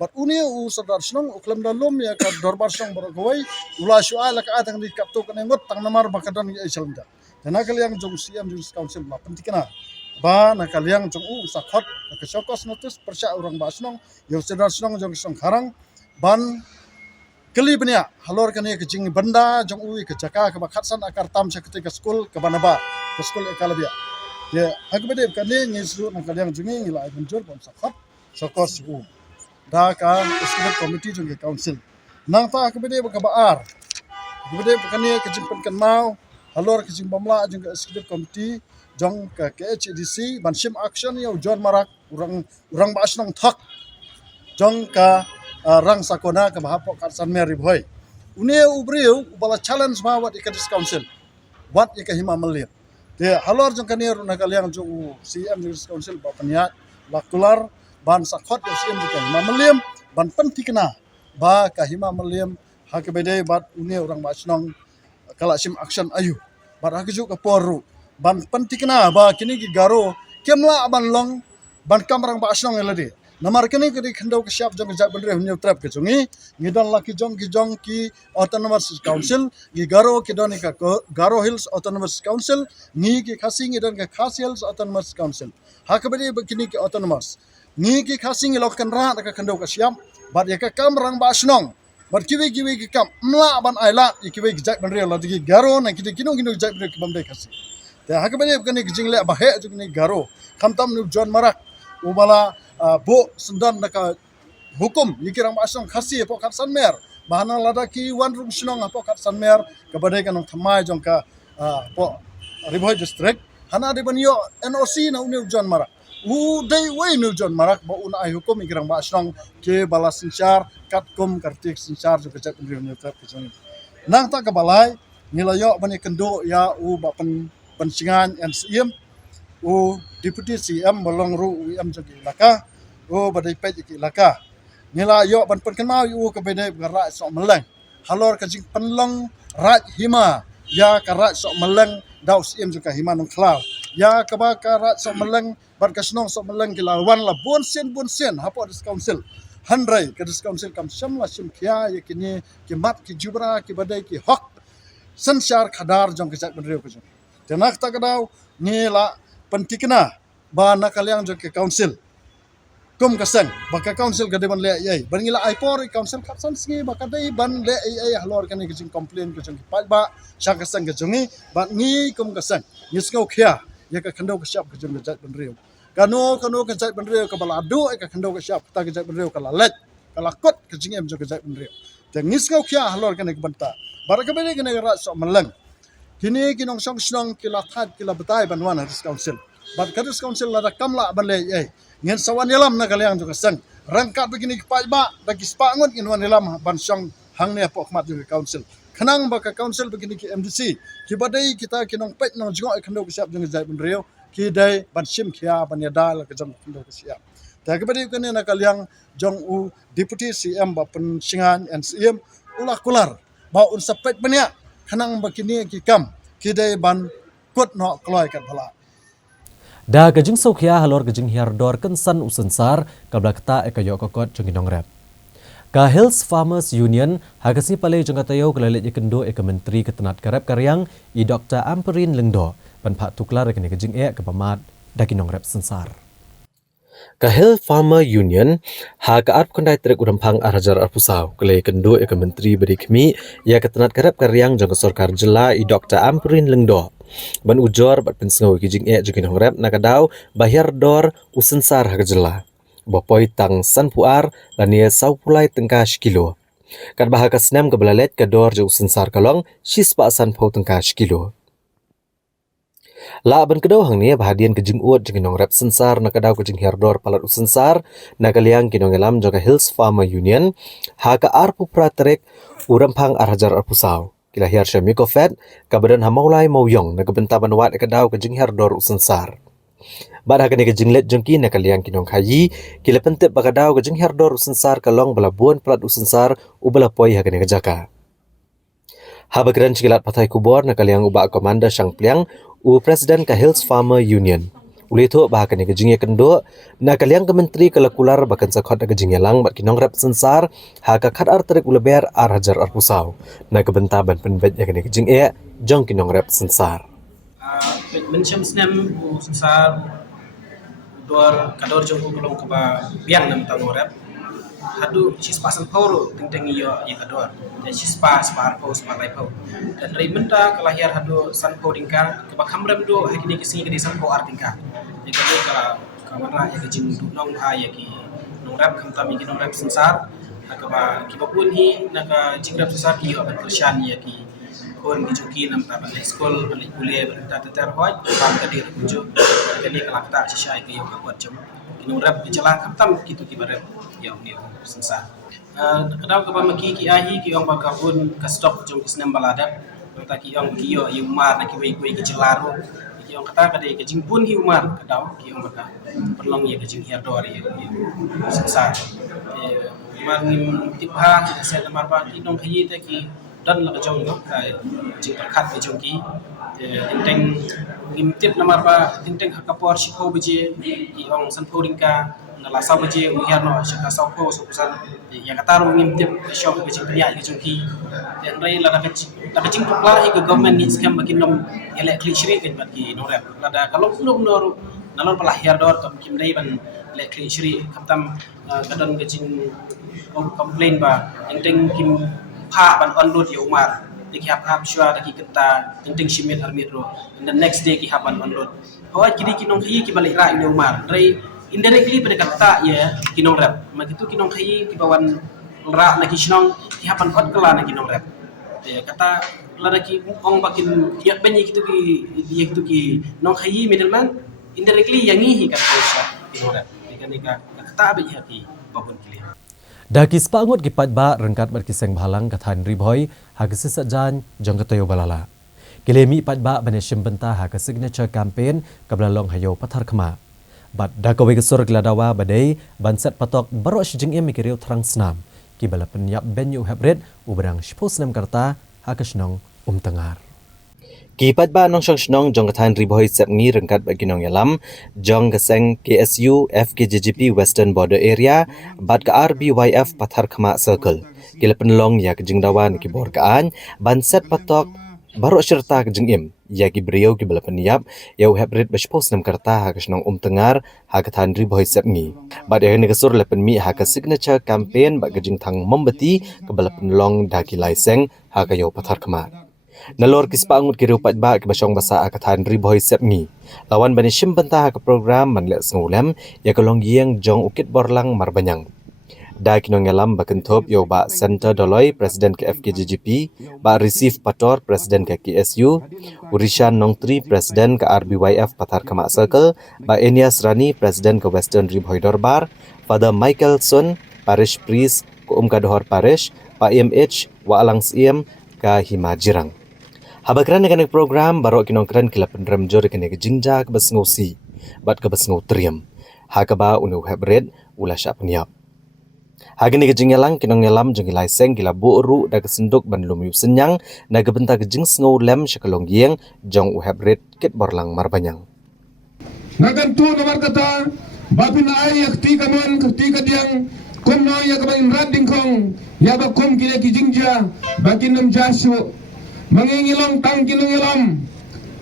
bat uni sadar snong uklam dalom ya ka dorbar snong bor goi ula shu ala ka atang di kapto kan ngot tang namar bakadon ya isalda dana kaliang jong siam jong council ma pentikna ba na kaliang jong sakhot ka syokos notus persya urang ba snong yo sadar snong jong snong harang ban keli benya halor kan ya kecing benda jong ke jaka ka bakatsan akar tam sa ketika school ke banaba ke school ekalabia ya hagbede kan ni ngisru na kaliang jongi ngila benjor bon sakhot syokos da ka executive committee jong council nang ta kebede ba kabaar kebede kani ke jimpen kan mau halor ke jimbamla jong executive committee jong ka KHEDC ban sim action yo John Marak urang ba asnong thak jong ka rang sakona ka bahapok karsan mer Riboy une ubriu ubala challenge ma wat ikadis council wat ika hima melir de halor jong kani na kaliang jong CM council ba paniat lakular ban sakhot yo sim dikai mamaliam ban pentikna ba kahima maliam hakbede bat une orang basnong kala sim action ayu bat hakju ka poru ban pentikna ba kini gi garo kemla ban long ban kamrang basnong elade namar kini kedi khandau ke syap jong jak benre hunyo trap ke jungi ngidon laki jong ki autonomous council gi garo ki doni ka garo hills autonomous council ngi ki khasi ngidon ka khas hills autonomous council hakbede kini ki autonomous ni ki khasing lo kan ra ka khandau ka siam bat ya ka kam rang ba snong bat kiwi ki kam mla ban aila kiwi ki jak ban re la di garo na ki kinu jak ban bam de khasi ta ha ka bane kan ni jing le ba he ju ni garo kam tam nu John Marak ubala bo sendan na ka hukum ni kirang ba snong khasi po khat san mer bahana lada ki wan room snong po khat san mer ka bade kan thamai jong ka po Riboy district hana de ban yo NOC na uni John Marak udai wai nu John Marak ba una ai hukum ikirang ba asnong ke bala sinsar katkum kartik sinsar juga jak ni trap ke nang ta ka balai nilayo bani kendo ya ba pensingan and CM deputy CM bolong ru UM jogi laka badai pej ki laka nilayo ban penkenau ke bede gara sok meleng halor ka jing penlong raj hima ya ka raj sok meleng daus CM juga hima nong klau ya ka ba ka raj sok meleng bar kasnong sok meleng ki lawan la bon sen hapo dis council handrai ke dis council kam samla sim khia ye kini ki mat ki jubra ki badai ki hok sanshar khadar jong ke jak benreu ke jong tenak ta kadau ni la pentikna ba na kaliang jong ke council kum kasang baka council ka deban le ai ban ngila ai por council kapsan singi baka dei ban le ai halor kan ki complain ka jong pa ba sha kasang ka jongi ba ni kum kasang nisngau khia ya ka khando ka shap ka jong jat ban riu kano ka jat ban riu ka baladu ka khando ka shap ta ka jat ban riu ka lalet ka lakot ka jing em jong ka jat ban riu te nisngau khia halor kan ki banta bara ka bene kan ra so malang kini kinong song kila that kila betai ban wan hadis council but hadis council la kamla ban le ai ngen sawan yalam na kaliang juga sang rangkat begini kepai ba bagi spangon in wan yalam ban song hang ne pok mat juga council kenang baka council begini ki MDC ki badai kita kinong pet nang jong kendo siap jeng jai ban riau ki dai ban sim khia ban yadal ka jong kendo siap ta ke badai kan na kaliang jong u deputy CM ba pen singan NCM ulah kular ba un sapet bania kenang begini ki kam ki dai ban kut no kloi kat bala Da gajing sokhia halor gajing hiardor kensan usensar kabla kata ekayo kokot jengin rep. Ka Hills Farmers Union hagasi pale jengatayo kelalit kendo eka menteri ketenat karep karyang i Dr. Amperin Lengdo panpak tuklar kene gajing kepamat dakinong rep sensar. Ka Hills Farmer Union ha ka arp kondai trek urampang arajar arpusau kelai kendo eka menteri berikmi ya ketenat karep karyang jeng sorkar jela i Dr. Amperin Lengdo. Ban ujor bat pensengau kijing jengin rep nakadau bahir dor usensar hagajela. Bapoi tang san puar lania sau pulai tengka kilo. Kat bahaka senam kebelalet kador je usensar kalong sispa san pau tengka kilo. La ban kedau hang ni bahadian kejing uat jengin rep sensar nakadau kejing hirdor palat usensar nakaliang kinong elam jaga Hills Farmer Union haka arpu pratrek urampang arajar arpusau. Kila hiar syamiko fed kabadan hamaulai mauyong na kebentaban wat ekadaw kejing herdor usensar. Bad hakane kejing let jengki na kaliang kinong kayi kila pentip bakadaw kejing herdor usensar kalong balabuan pelat usensar ubala poi hakane kejaka. Habagran cikilat patai kubor na kaliang ubak komanda Syang Pliang u Presiden ka Hills Farmer Union. Uli tu bahakane kejing kendo na kaliang ke menteri kalakular bakan sakot na kejing lang bat kinong rep sensar haka kat arterik uleber hajar arpusau na kebentaban penbet yakane kejing jong kinong rep sensar. Mencem snem sensar dor kador jong kolong keba biang nam tang rep hadu cispasan pauro tentang iyo kador dan cispa spar pau spar lai pau dan reimenta kelahir hadu san pau dingka keba kamram do hakini kisi kedi san pau artingka jadi kala kamera ya kejing nong ha ya ki nong rap kamta mi nong rap sensar keba kibapun hi naka jing rap sensar ki yo ban persyan ya ki kon ki juki nam ta ban school ban kuliah ban ta ter hoj kam tadi rujuk jadi kala kata sisai ki yo buat jom nong rap bicara kamtam kitu ki barep yo ni sensar kadang keba maki ki ahi ki ong bakapun ka stop jom kisnem baladat ta ki ong ki yo yumar na ki wei ki jelaro ki ong kata kadai ke jingpun hi umar kadau ki ong baka perlong ye ke jing hiardor ye sensar man tipha se lamar ba ki dong khayi te ki dan la jong no ka jing khat ke jong ki teng ngim tip lamar ba teng hakapor shiko beje ki ong san podingka na la sa beje u hiarno shaka sa ko so kusan yang kata ro ngim tip shop ke jing nya ke jong ki dan rai la ka jing tukla hi ke government ni scam bakin nom elek klishri ke bagi no rap lada kalau belum nor nalon pala hiardor kam kim dai ban lek klishri kamtam kadon ke jing complain ba teng kim pha ban onload ya umar ki hap shua ki kenta teng shimit armit ro and the next day ki haban onload ho kini kinong hi ki balik ra ni umar rai indirectly pada kata ya kinong rap magitu kinong hi ki bawan ra na ki shnong ki haban hot kala na kinong rap kata lada ki ong bakin yak banyi gitu ki nong hi middleman indirectly yangi hi kata sha kinong rap nika kata be ki babun kili Daki spangut kipat ba rengkat berkiseng balang katan riboy hagasi sajan jong katoyo balala. Kilemi pat ba baneshim benta haga signature campaign kablalong hayo patar kema. Bat dakawi kesur gladawa badai banset patok barok shijing em mikiriu terang senam. Kibala penyap benyu hybrid uberang shipos nem karta hakasnong tengar. Kipat ba nong shnong jong katan riboy set ngi rengkat bagi nong yalam jong keseng KSU FKJGP Western Border Area bat ka RBYF pathar khama circle kila penlong ya kejing dawan ki bor kaan ban set patok baru serta ke jengim ya ki beliau ki bala peniap ya hybrid bespos nam karta ha kesnong tengar ha ke thandri boy sep ngi bad ya ne kesur le penmi ha ke signature campaign ba gejing thang membeti ke bala penlong daki laiseng ha ke yo pathar kemar nalor kispa angut ki rupat ba ke basong basa ha ke thandri boy sep ngi lawan bani sim benta ha ke program man le sngulam ya ke long yeng jong ukit borlang marbanyang Dai kinong ngalam bakentop yo ba Center Doloi Presiden ke FKJGP, ba Receive Pator Presiden ke KSU, Urishan Nongtri Presiden ke RBYF Patar Kamak Circle, ba Enias Rani Presiden ke Western Rib Hoydorbar, Father Michael Sun Parish Priest ke Kadohor Parish, ba EMH wa Alang Siem ke Himajirang. Habakran dengan program baru kinong keren kila penrem jor kene ke jingja ke besngosi, bat ke besngo triam. Hakaba unu hybrid ula syak peniap. Hagini ke jingelang kinong ngelam jeng laiseng gila buuru da kesenduk ban lumiu senyang na gebenta ke jing sngow lem syakalong gieng jong hybrid kit borlang marbanyang. Nagan tu nomor kata bapin ai yakti kaman yakti kadiang kom no ya kaman rading kong ya ba kom kile ki jingja bakin nam jasu mangingilong tang kinong ngelam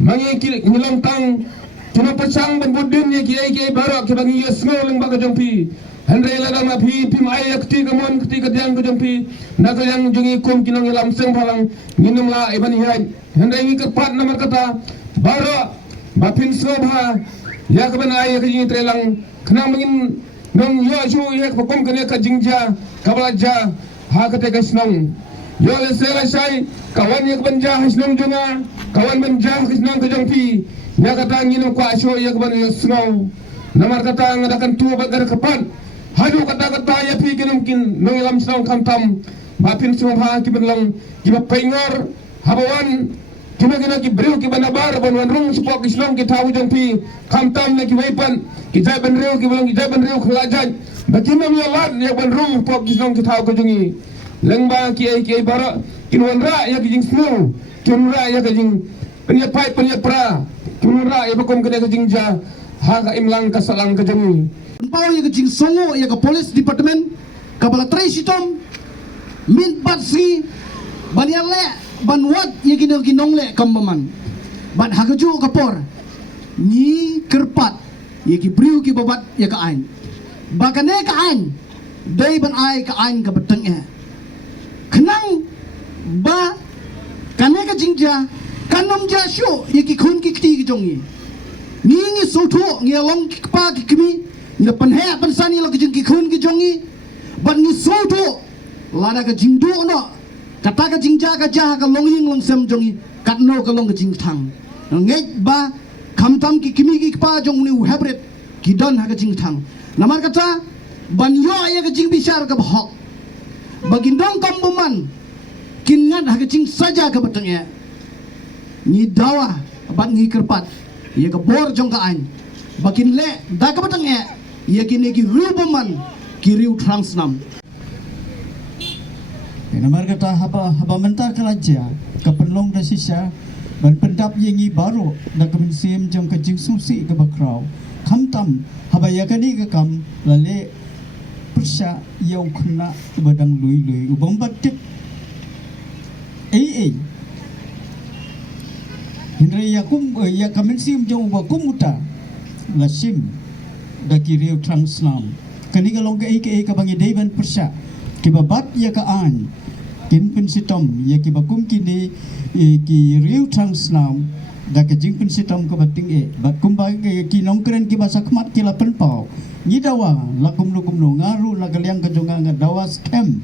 mangingilong tang kino pasang ban budin ya ki barak ke bangi sngow leng baga jongpi Hendai ladang napi pim ayak ti kamon ketika diang ke jampi nak yang jungi kum kinong ilam seng palang minum la iban ihai hendai ngi kepat nomor kata bara bapin sobha ya kaban ayak jingi trelang kena mengin nong yo ju ya pakom kene ka jingja kabalaja ha kate kasnong yo le sela sai kawan ya kaban ja hasnong junga kawan menja hasnong ke jampi ya kata nginum kwa sho ya kaban snow nomor kata ngadakan tu bagar kepat Hadu kata-kata ya pikir mungkin nongilam senang kantam bapin semua ki benlang ki pengor habawan kena ki beriu ki banabar banwan rung supok Islam ki tahu jongpi kantam na ki waipan ki jai benriu ki belang ki jai benriu kelajan bakinam ya lad ya ban rung supok Islam ki tahu kejungi lengba ki bara kinwan ra ya ki jing snow kinwan ra ya ki jing penyapai penyapra kinwan ra ya bakom kena ki jing ja ha ka imlang kasalang kejungi Pau ya kecing songo ya ke polis departemen kabala tresitom min patsi baniale banwat ya kinong le kambaman ban hagaju kapor ni kerpat ya ki briu ki babat ya ka ain bakane ka ain dai ban ai ka ain ka beteng kenang ba kane ka jingja kanom ja shu ya ki khun ki kti ki jongi ni soto ngi long ki pa ki kimi ni penhe pensani lo kejeng ki khun ki jongi ban ni soto lada ka jingdo no kata ka jingja ka jah ka longying long sem jongi katno ka long ka jing thang ngai ba kamtam ki kimi ki pa jong ni hybrid ki don ha ka jing thang namar kata ban yo ya ka jing bisar ka bahok bagindong kambuman kingat ha ka jing saja ka beteng ni dawa ban ni kerpat ya ka bor jong ka ain bakin le da ka beteng ya kini ki rubaman kiriu transnam Namar kata haba mentar kelaja kepenlong da sisa ban pendap yengi baru da kemensim jong kejing susi ke bakrau kamtam haba yakani ke kam lale persa yau kena badang lui ubang batik Hindra yakum ya kemensim jong bakum uta lasim da kiriu transnam kani ka long ka bangi deban persa ki babat ya ka an kin pensitom ya ki bakum kini ki riu transnam da ka jing pensitom ka bating bakum ba ki nong keren ki basa kmat ki la penpau ni dawa lakum no ngaru la kaliang ka jonga ngadawa scam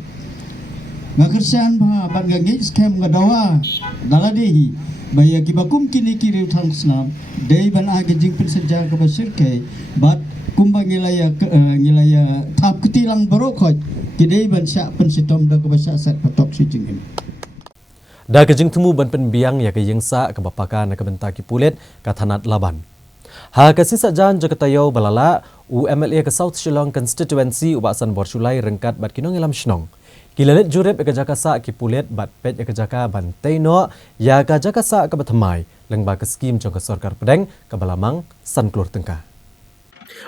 ngakersan ba ban ga ngi scam ngadawa daladehi baya ki bakum kini ki riu transnam dei ban aga jing penseja ka basir kai bat kumbang ngilaya tap ketilang barokot kidai bansa pensitom da kabasa sat patok si jingim da kejing temu ban penbiang ya kejing sa ke bapaka na kebenta ki pulet ka thanat laban ha kasisa jan jakatayo balala UMLA ke South Shillong constituency ubasan borsulai rengkat bat kinong ilam shnong kilalet jurep ke jakasa ki pulet bat pet ke jaka ban teino ya ka jakasa ke bathamai lengba ke skim jong ke sarkar pedeng ke balamang san klur tengka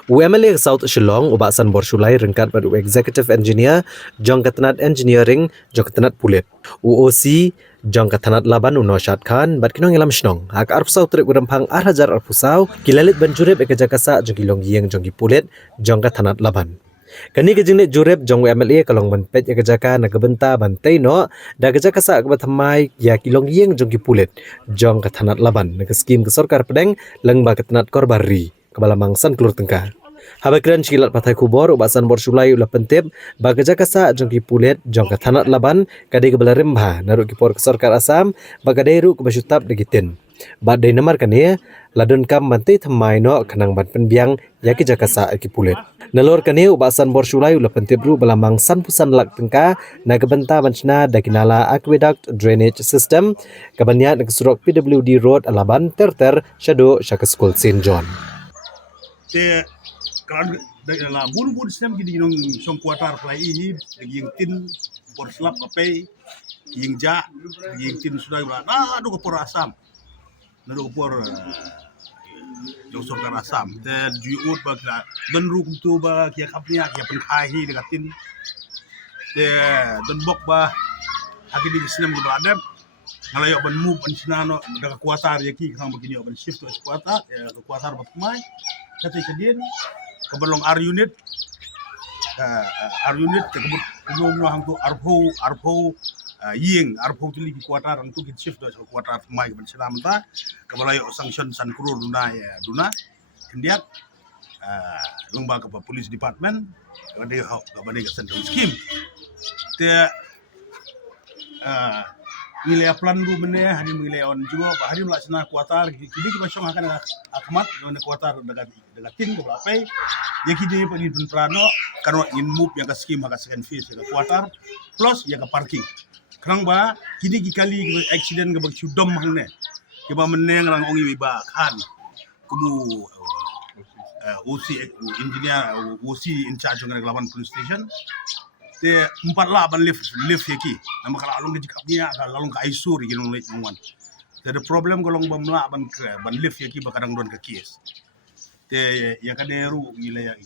UMLA South Shillong ubasan borsulai rengkat pada Executive Engineer jong ketenat engineering jong ketenat pulit UOC jong katanat laban uno syat khan bat kinong ilam shnong hak arpsau trik urampang arhajar arpusau kilalit ban jurep ekejakasa jong kilong gieng jong kipulet jong katanat laban. Kani kejingnet jurep jong MLA kalong ban pet ekejaka nagebenta ban teino da kejakasa kebatamai ya kilong gieng jong kipulet jong katanat laban nege skim ke sorkar pedeng lengba katanat korbari kebalamang san kelur tengka. Habakran cikilat patai kubor ubasan bor sulai ulah pentip bagaja kasa jong kipulet jong katanat laban kadai kebala rembha naruk kipor ke sorkar Asam bagadai ru kebasyutap degitin. Badai namar kania ladon kam mantai thamai no kanang ban penbiang yaki jakasa kipulet. Nalor kania ubasan bor sulai ulah pentip ru belamang san pusan lak tengka na kebenta bancna dakinala aqueduct drainage system kabanyat kesurok PWD road alaban terter shadow syaka school St John. Kalau dalam bun sistem gini nong song kuatar play ini yang tin por slap kape yang yang tin sudah berada aduh kapor Asam naruh kapor jong sorkar Asam dan juut bagla dan rukum tu ba kia kapnya kia penkahi dekat tin dan bok ba haki di sistem berada ngalayok ban move ban sinano daga kuatar yaki kang begini ban shift to kuatar ya kuatar batmai kata kedien keberlong R unit kebut belum hang tu arpo ying arpo tu lagi kuatar hang tu kita shift dari kuatar mai ke Selam ta kebalayo sanction san krur duna ya duna kendiat lembaga ke police department kadai hok kabane ke central scheme te nilai plan ru bene hari nilai on juga hari melaksana kuatar kini kita syong akan akamat dengan kuatar dekat tin ke belapai ya kini pagi penprano karena in move yang ke scheme hak second phase ke kuatar plus yang ke parking kerang ba kini kali accident ke bagi dom hang ne ke ba meneng rang ongi ba kan kumu OC engineer OC in charge dengan Kelaban police station te 4 lah ban lift yaki nama kalau alung ke jikapnya kalau alung ke Aisur ginung late nongwan the problem golong bamla ban lift yaki bakadang don ke kies te ya kaderu gila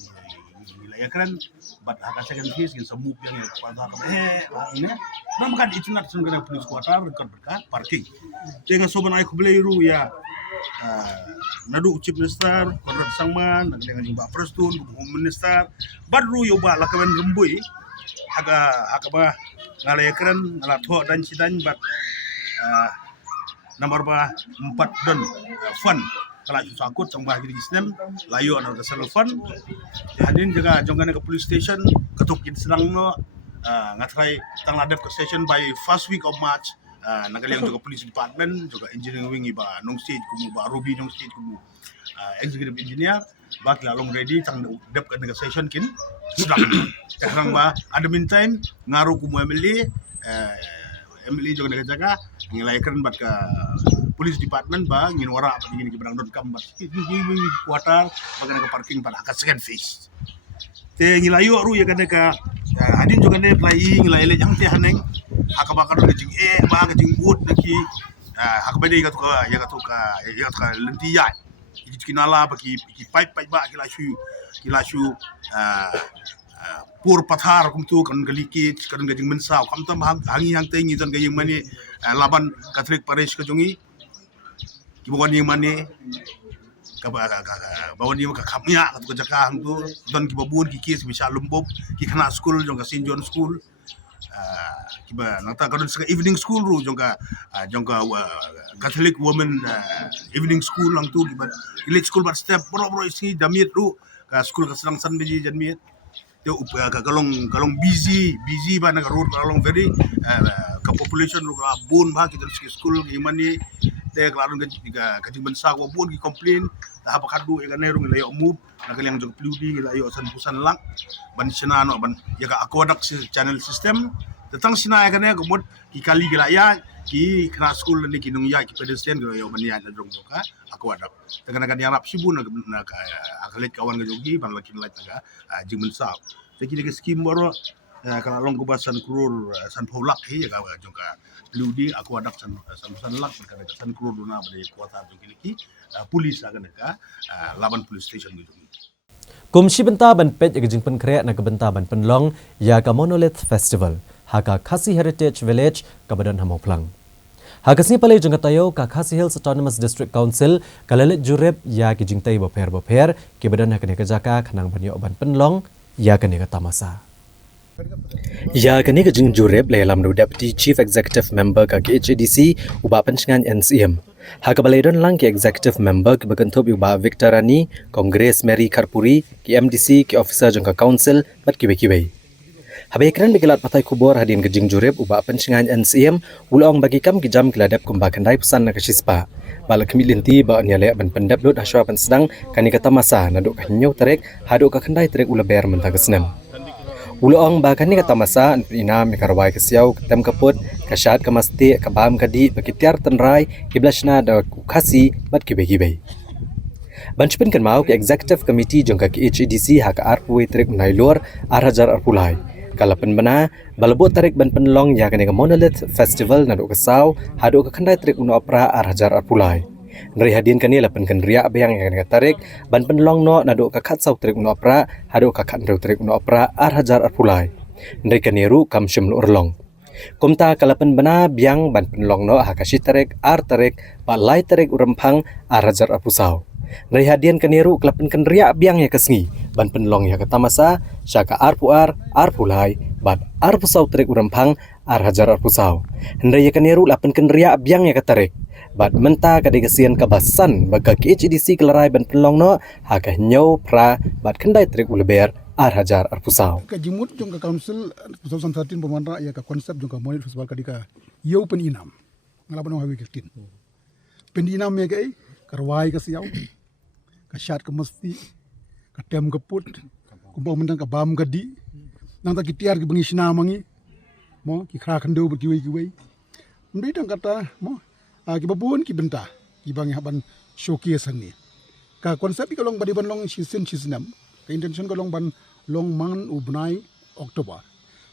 ya kan bat haka second phase gin samuk yang kuatar ini nama kan itu nak sungguh police kuatar berkat parking dengan soban ai kubleiru ya nadu chief minister Konrad Sangman dengan Mbak Prestun home minister badru yo ba lakawen rembui aga ba ngala ekran ngala tho dan cidan bat nomor ba 4 don fund kala sakut sang bah gidi sistem layu ana ke sel fund hadin jaga jongane ke police station ketuk kin sedang no ngatrai tang ladap ke session by first week of March nagali yang juga police department juga engineering wing iba nong stage kumu ba Ruby nong stage kumu executive engineer bak lalong ready tang dep ke negotiation kin sedang sekarang ba ada meantime ngaruh kumu MLA juga jaga ngilaikan bat ke police department ba ngin wara apa ngin kibrang dot kam bat ini kuatar bagan ke parking pada hak second phase te ngilayu ru ya kana ka hadin juga ne playing ngilai yang te haneng hak bakar ke jing ba ke jing wood naki hak bade ka ka lentia kinala bagi pipe ba kilasu pur pathar kum tu kan galikit kan gajing mensau kam tam hangi hang tengi dan gajing mani laban Catholic parish ke jongi kibawan yang mani bawan ni ka kamya ka jaka hang tu dan kibabun kikis bisa lumbop ki kana school jong ka St John school kiba nata kadon sa evening school ru jong ka Catholic women evening school lang tu kiba village school but step bro isi damit ru ka school ka sedang san biji janmit yo kalong busy ba na road kalong very ka population ru ka bun ba kita school ki mani te kalong ka jing bansa ko bun ki complain ta apa kadu e ganero ngila yo move na kalyang jog pludi ngila yo san pusan lang ban sinano ban ya ka aqueduct channel system tetang sina ya ganero mod ki kali gila ya ki kena school ni kinung ya ki pedestrian gila yo ban ya na jong ka aqueduct tegan kan yarap sibun na ka akalit kawan ga jogi ban lakin lat ga jing bansa te ki de skim boro kalau long kubasan krur san paulak hi ya jong ka pludi aqueduct san lak berkata san krur duna pada kuota jong ki polis akan ka laban police station gitu. Kumsi benta ban pet ya jing pen krea na kebenta ban penlong ya ka monolith festival haka Khasi Heritage Village ka badan hamau plang. Hakasni palai jangka tayo ka Khasi Hills Autonomous District Council kalalit jurep ya ki jingtai boper ki badan hakani kajaka khanang banyo ban penlong ya kani ka tamasa. Ya kani ka jing jurep lelam nu Deputy Chief Executive Member ka HADC uba pencingan NCM. Hakabalai don lang ki Executive Member ki bakentup uba Victor Rani, Kongres Mary Karpuri, ki MDC ki Officer jangka Council bat kibai-kibai. Habai keren begilat patai kubor hadin ke jing jurep uba pencingan NCM ulong bagi kam ki jam kiladap kumba kendai pesan na kasispa. Bala kami linti ba nyale ban pendap lut haswa pan sedang kani kata masa naduk ka nyau terek haduk ka kendai terek ula ber mentah kesnem. Ulong ba kani kata masa ina mikarwai kesiau ketem kaput kasyat kamasti kabam kadi bakitiar tenrai kiblashna da kukasi bat kibai-kibai. Banchpin kan mau ke Executive Committee jongka ki HADC haka arpui terek menai luar arhajar arpulai. Kalapan bana balabot tarik ban penlong ya kani ka Monolith Festival naduk kesau haduk ka kendai tarik uno opera arhajar arpulai. Nari hadin kani lapan kan riak bayang ya kani ka tarik ban penlong no naduk ka katsau tarik uno opera haduk ka kandau tarik uno opera arhajar arpulai. Nari kani ru kam syumlu urlong. Kumta kalapan bana biang ban penlong no hakashi tarik ar tarik balai tarik urempang arhajar arpusau. Nari hadian kaniru kelapan kan riak biang ya kesngi ban penlong ya ketamasa syaka arpuar arpulai bat arpusau terik urempang arhajar arpusau. Nari ya kaniru lapan kan riak biang ya ketarik bat menta kadegesian kabasan baga HADC kelarai ban penlong no haka nyau pra bat kendai terik uleber arhajar arpusau. Ka jimut jong ka council 2013 pemandra ya ka konsep jong ka monit festival kadika yau peninam ngalapan hawi 15 peninam ya kai karwai ka siau kasyat ke mesti katem keput kumpau mentang ka bam gadi nang ta kitiar ki bengi sina mangi mo ki khra khando berkiwai-kiwai mendai tang kata mo ki babun ki benta ki bangi haban showcase ni ka konsep ki long badi ban long season seasonam ka intention ka long ban long man ubnai Oktober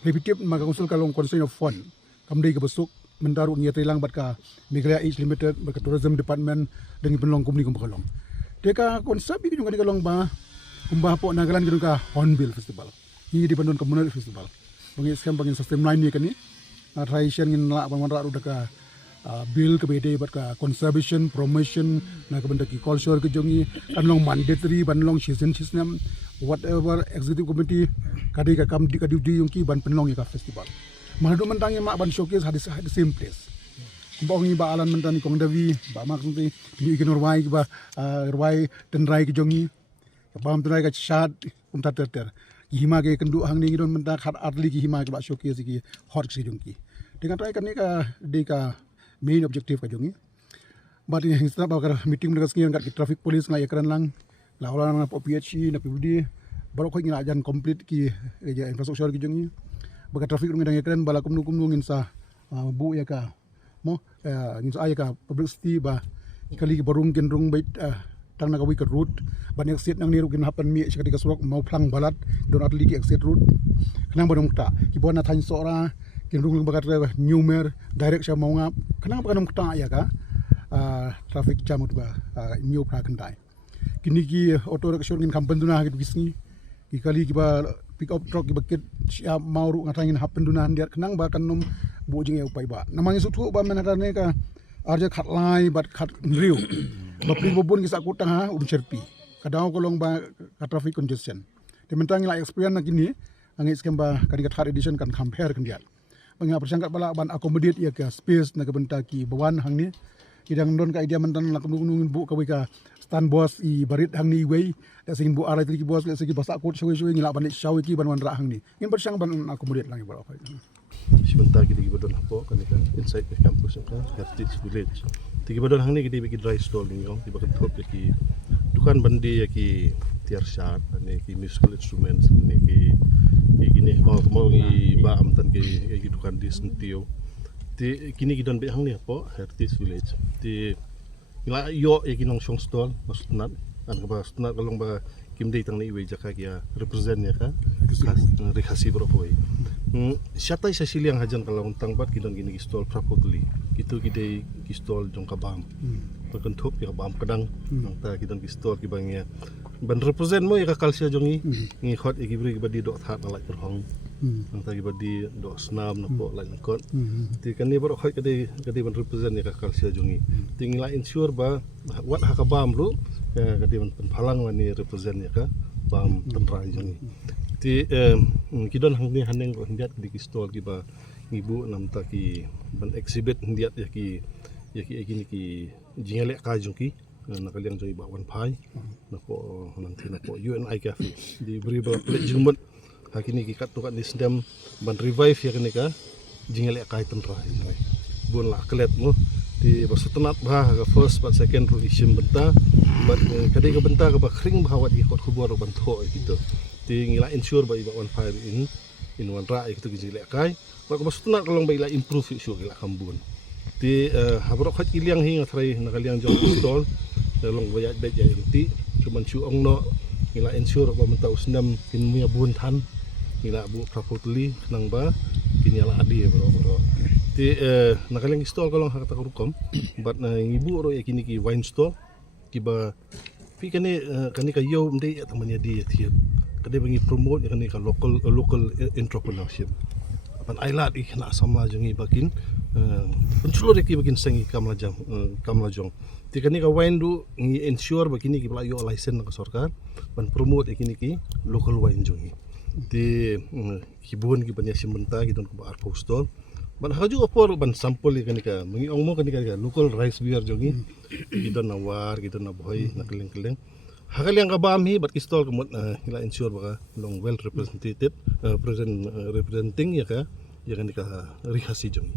repetitive maka konsul ka long concern of fund kamdai ka besuk mendaru ngia telang bat ka Meghalaya East Limited bat ka tourism department dengan penlong kumni kumbakalong deka konsep ini juga dikalong ba kumbah po nagalan gitu ka Hornbill Festival ini di Bandung Communal Festival bagi sekarang bagi sistem lain ni kan ni tradition ngin la pamandra udah ka bill ke BD bat ka conservation promotion na ka benda ki culture ke jongi kan long mandatory ban long season system whatever executive committee kadi ka kam di kadi yung ki ban penlong ya ka festival mahadu mentangi mak ban showcase hadis the same place kumpau ni ba alan mentani kong davi ba mak sunti ni ikin orwai ba orwai tenrai ke jongi paham tenrai ka chat kumta ter hima ke kendu hang ni don menta khat atli ki hima ke ba showcase ki hot si jongki dengan trai kan ni ka de ka main objective ka jongi ba ni hingsta ba ka meeting dengan sekian kat traffic police ngai ekran lang la ola na PHC na PBD baru ko ngina ajan complete ki infrastructure ki jongi ba traffic ngin dang ekran bala kumnu ngin sa bu ya ka mo ngin sa ka publicity ba kali barung kenrung bait tang nagawi ka route ban exit nang niru kin hapan mi sekali ka surok mau plang balat don atli ki exit route kenang badong ta ki bona thain sora kenrung bagat numer direct sa mau ngap kenang ba kanam ta ya ka traffic jam ba new pra kendai kini ki auto rickshaw ngin kampen duna ki gisni ki kali ki ba pick up truck ki bakit siap mau ru ngatangin hapen duna handiat kenang ba kanum bu jing upai ba namangi sutu ba menarane ka arja khat lai bat khat riu bapri bobun ki sakut tang ha cerpi kadang kolong ba ka traffic congestion de mentang la experience na kini angi skem ba kadi ka third edition kan compare kan diat bang persangkat bala ban accommodate ya ka space na ka benta ki bawan hang ni kidang don ka idea mentan la kunung bu ka ka stand boss i barit hang ni wei da sing bu arai tri boss le segi basa akut showi ngila ban shawi ki ban wan ra hang ni ngin persang ban accommodate lang ba sebentar kita pergi badon apa kan ikan inside the campus kan heritage village tigi badon hang ni kita pergi dry stall ni kan tiba ketop ki dukan bandi ya ki tiar sharp ni ki musical instruments ni ki gini mau ngi ba am tan ki dukan di sentio ti kini kita don be hang ni apa heritage village ti ngila yo ya ki nong shong stall masnat an ka snat kalong ba kimdei tang ni we jaka kia represent ya ka rekasi berapa Siatai sasiliang hajan kalau untang bat kidon gini ki stall prapotli itu kidei ki stall jong kabam Kentup ya bam kadang ta kita ki store ki bangnya ban represent mo ya kalsia jongi ngi khot ki bri ki badi dok that la terhong ta ki badi dok snam no po la kot ti kan ni bro khot kadi ban represent ya kalsia jongi ti ngi la ensure ba wat ha ka bam lu kadi ban phalang wani represent ya ka bam tanra jongi ti kidon hang ni haneng ko ndiat di ki store ki ba ibu nam ta ki ban exhibit ndiat ya ki jingale ka jungki nakaliang joi ba wan pai nako nanti nako UNI cafe di beri ba plate jumut hakini ki kat tukat ni sendam ban revive ya kini ka jingale ka tentra bun la klet mo di bersetenat bah ka first but second ro isim benta but kadai ka benta ka ba kring bahawat ikot kubur ban tho gitu ti ngila ensure ba iba wan pai in wan ra itu jingale kai ba ka bersetenat kalau ba ila improve isu ila kambun ti habrok khat iliang hi ngathrai nakaliang jong stall long bayat bet ya ti cuman chu ong no ngila ensure ba mentau sendam kin muya bun than ngila bu properly nang ba kinyala adi bro ti nakaliang stall kalong hakata rukom but ngibu ro yakini ki wine store ki ba pi kani ka yo mde tamanya di thiep kade bangi promote yakani ka local entrepreneurship pan ailat ikna sama jongi bakin penculur ki bakin sengi kamlajong ti kani ka wine du ngi ensure bakini ki yo license ka sarkar ban promote kini ki local wine jongi ti kibun ki banya simenta ki don ko ar postal ban haju opor ban sampel kani ka mengi ongmo kani ka local rice beer jongi ki don nawar ki don na boy na keleng hakaliang ka bam hi bat ki stall ko ila ensure baka long well represented representing ya ka kani ka rihasi jongi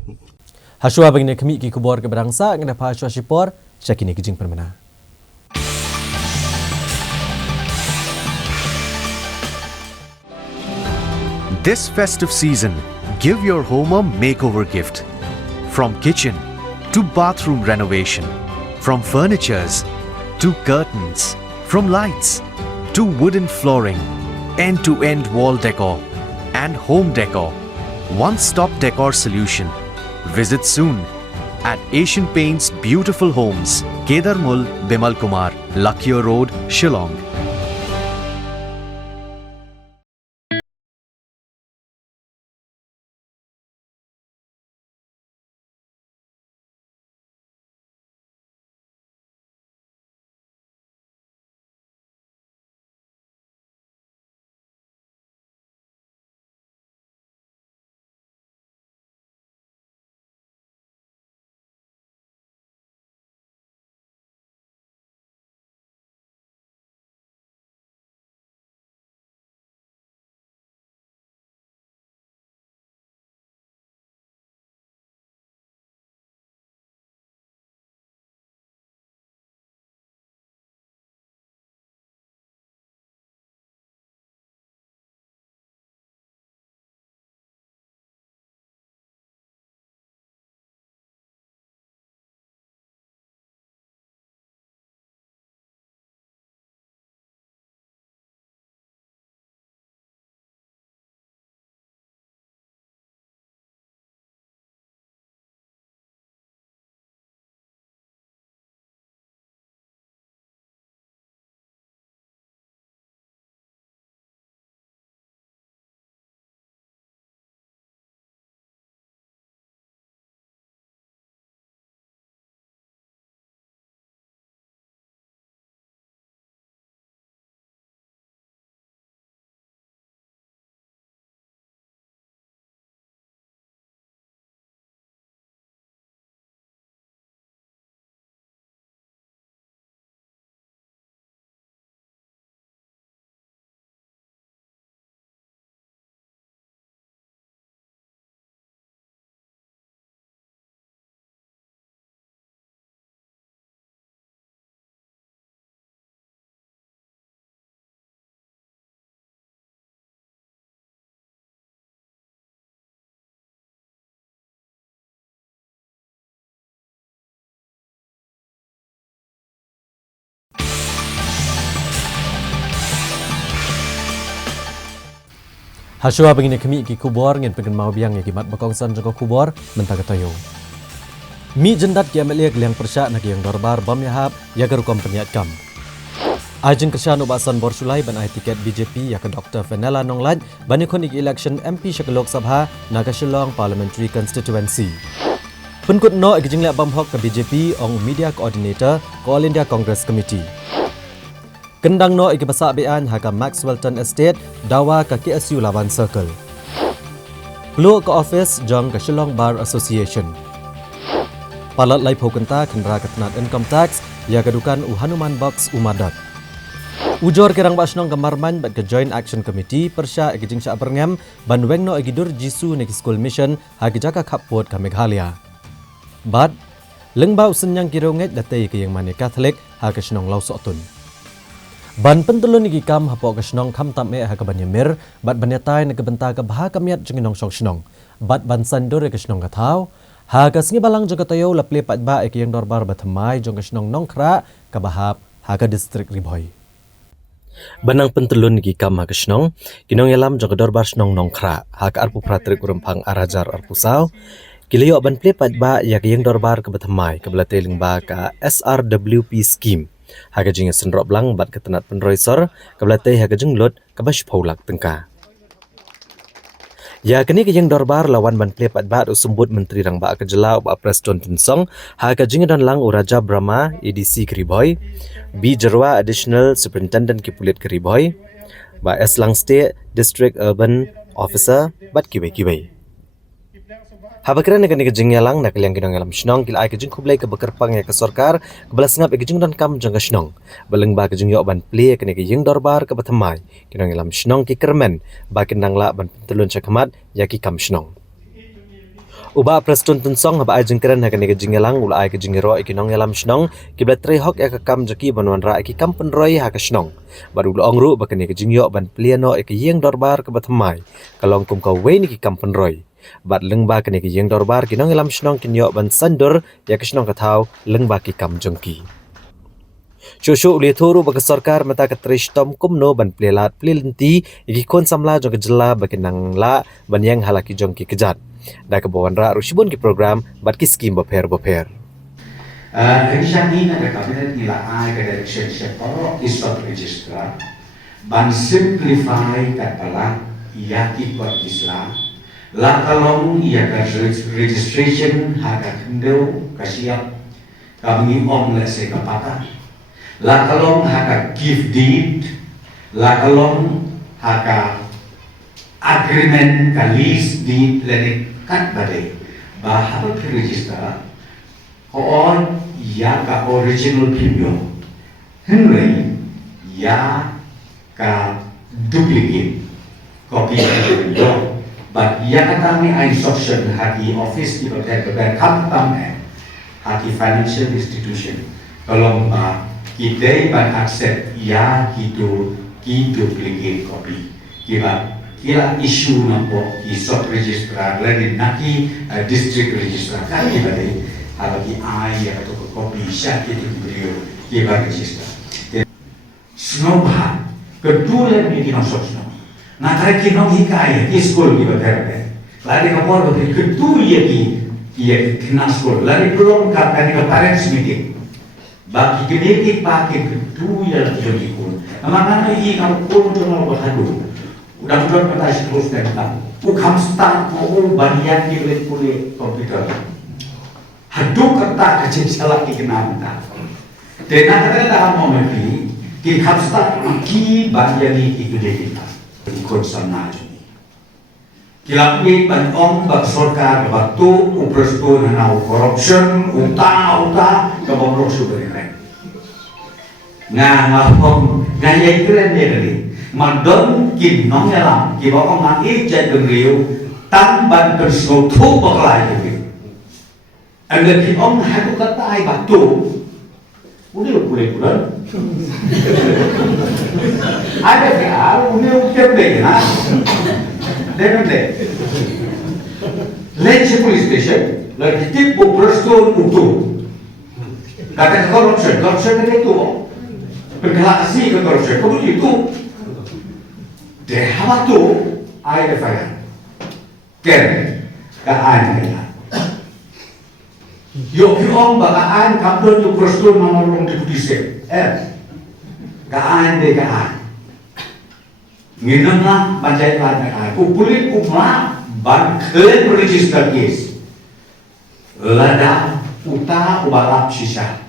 Hashua bagi kami ki kubor ke berangsa ngena pa Hashua Shipor syakini kijing permena. This festive season, give your home a makeover gift. From kitchen to bathroom renovation, from furnitures to curtains, from lights to wooden flooring, end-to-end wall decor and home decor. One-stop decor solution. Visit soon at Asian Paints Beautiful Homes, Kedarmul, Bimal Kumar, Lakhiya Road, Shillong. Hashua bagi kami ki kubor ngin pengen mau biang ya kimat bakong san joko kubor mentagatayo. Mi jendat kia meliak liang persyak nak yang dorbar bam yahap ya garu kompeniat kam. Ajeng kesyan ubasan borsulai ban ai tiket BJP ya ke Dr. Fenella Nonglaj ban ikon election MP Syakal Lok Sabha naga Shillong Parliamentary Constituency. Penkut no ikjing lek bam hok ke BJP ong Media Coordinator ko All India Congress Committee. Kendang no iki basak bean haka Maxwellton Estate dawa ke KSU Lawan Circle. Peluk ke office jong ke Shillong Bar Association. Palat lai phokenta kendra ketenat income tax ya kedukan Hanuman Box Umadat. Ujor kirang basnong kemarman bat ke Joint Action Committee persya ikijing syak berngam ban wengno igidur jisu neki school mission hagi jaka kapot ka Meghalaya. Bat lengbau senyang kironget datai ke yang mani Catholic ha ke snong lau sotun. Ban pentulun iki kam hapo ke snong kam tam me ha ke banyamir bat banyatai ne ke benta ke bah kamiat jenginong song snong. Bat ban sandur ke snong kathau ha ke singi balang jong katayo laple pat ba ek yang dorbar bathamai jong ke snong nongkra ka bahap ha ke distrik Riboy. Banang pentelun gi kam ha kesnong kinong yalam jong dorbar snong nongkra ha ka arpu pratrik urempang arajar arpusau kilayo ban plepat ba yak yang dorbar ke bathamai ke belateling ba ka SRWP scheme ha ka jing senrop blang bat ketenat penroisor ke belate ha ka jenglot ke bash paulak tengka ya kini ke yang dorbar lawan ban plepat ba usumbut menteri rang ba ke jelau ba Preston Tunsong ha ka jing dan lang uraja Brahma EDC Kriboy B Jerwa Additional Superintendent Kipulit Keriboy ba Eslang State District Urban Officer bat kibai-kibai. Habakran nak ni kejing yalang nak liang kinong yalam snong kila ai kejing kublai ke bekerpang ya ke sorkar kebelas ngap kejing dan kam jang ke snong beleng ba kejing yok ban play kene kejing dorbar ke bathamai kinong yalam snong ki kermen ba kinang la ban telun chakmat ya ki kam snong. Uba Preston Tunsong haba ai jengkeren hakan ke jingelang ula ai ke jingero ikinong yalam snong kiblat tre hok ya ke kam jaki banwan ra iki kam penroi ha ke snong baru ula ongru ba kene ke jingyo ban pliano ke yeng dorbar ke bathamai kalong kum ka we ni ki kam penroi bat lengba kene ke yeng dorbar kinong yalam snong kinyo ban sandur ya ke snong kathau lengba ki kam jengki. Shushu uli thuru bagi sarkar mata ke trishtom kumno ban plelat plilenti iki kon samla jong ke jela bagi nang la ban yang halaki jong ki kejat. Da ke bawan ra rusibun ki program bat ki skim boper. Revision ni nak kabinet nila ai ke direction sektor isot registrar ban simplify katala yaki kot Islam la kalong ia ka registration haka kendo kasiap kami om le se kapata la kalong haka gift deed la kalong haka agreement ka lease deed lenik kat bade bahwa register on ya ka original premium henry ya ka duplicate copy yo but ya kami instruction haki office di beber kam haki financial institution kalau kita ban accept ya gitu ki duplicate copy kila isu nampo ki sub registrar lagi naki district registrar kali bade habaki ai ya to copy syak itu beliau ki ba registrar snobha kedua ni kino sosno na tare kino hikai ki school ki bade lagi kapor bade kedua ki kina school lagi belum ka parents meeting bagi committee pakai kedua ya lagi kun amana i kamu kun to no bahadu udah kata terus tentang ukam start mau banyak kulit komputer hadu kata kecil salah dikenal tak dan ada dalam momen ini kita start ki banyak itu kita ikut sana kila ni ban om bak sorkar waktu upresto na corruption uta ke bomrok subere ngapom gaya keren ni madon kim nong yalam ki ba ong ngai jet riu tan ban bersau thu baklai gitu anda ki ong hatu kata ai batu udah bulan ada ya udah deh na deh Lece police station lagi tipu bersau utu kata corruption itu berkelasi ke corruption kamu itu de hawatu ai de faya ken ka ai ya Yo kiong bagaan kapdo tu prosedur menolong di putise. Gaan de gaan. Nginam lah panjai lan gaan. Kupulit kumla ban kelen register case. Lada uta ubalap sisa.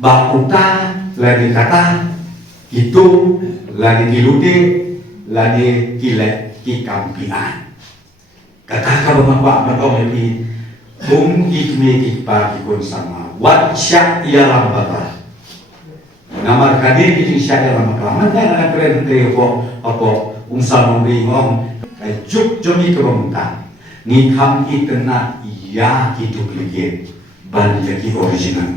Ba uta lagi kata itu lagi kilude lagi kile kikampian. Kata ka bapak mereka lebih ikme ikpa kikon sama wat syak ia lambata namar kadi di syak ia lambata mana nak keren teo apa unsam ngong kai juk jomi keronta ni kam itena ia hidup lagi ban jadi original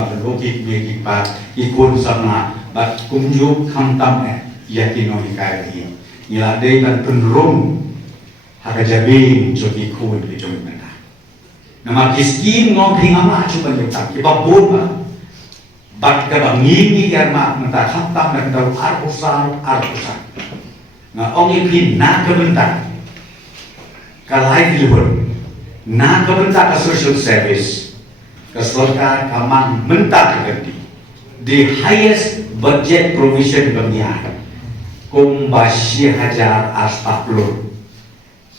kalau ikme ikpa kikon sama bat kumjuk kamtam ia kino ikai ila dei dan penrum hakajabi joki kuin di jomi nama kiskin ngong hinga ma chupa nyutak kiba boba bat ka bangingi yar ma menta khatam dan dau arusang nga ongi pin na ka bentak ka livelihood na ka bentak ka social service ka sarkar ka mang menta ka the highest budget provision dunia kum bashi hajar astaflur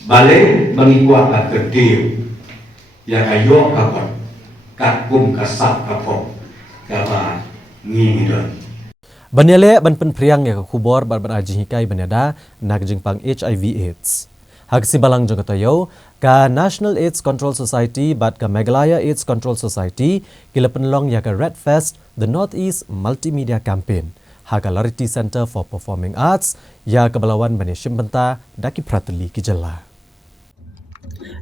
balik mengikuat kedeu ya kayo kapan kakum kasap kapok kaba ngidon Banyale ban pen priang ya kubor bar aji hikai banyada nak jingpang HIV/AIDS. Hak sibalang jong katayo ka National AIDS Control Society bat ka Meghalaya AIDS Control Society kila penlong ya ka Red Fest the Northeast Multimedia Campaign. Hak Larity Center for Performing Arts ya kebalawan bani Shimbenta daki prateli kijala.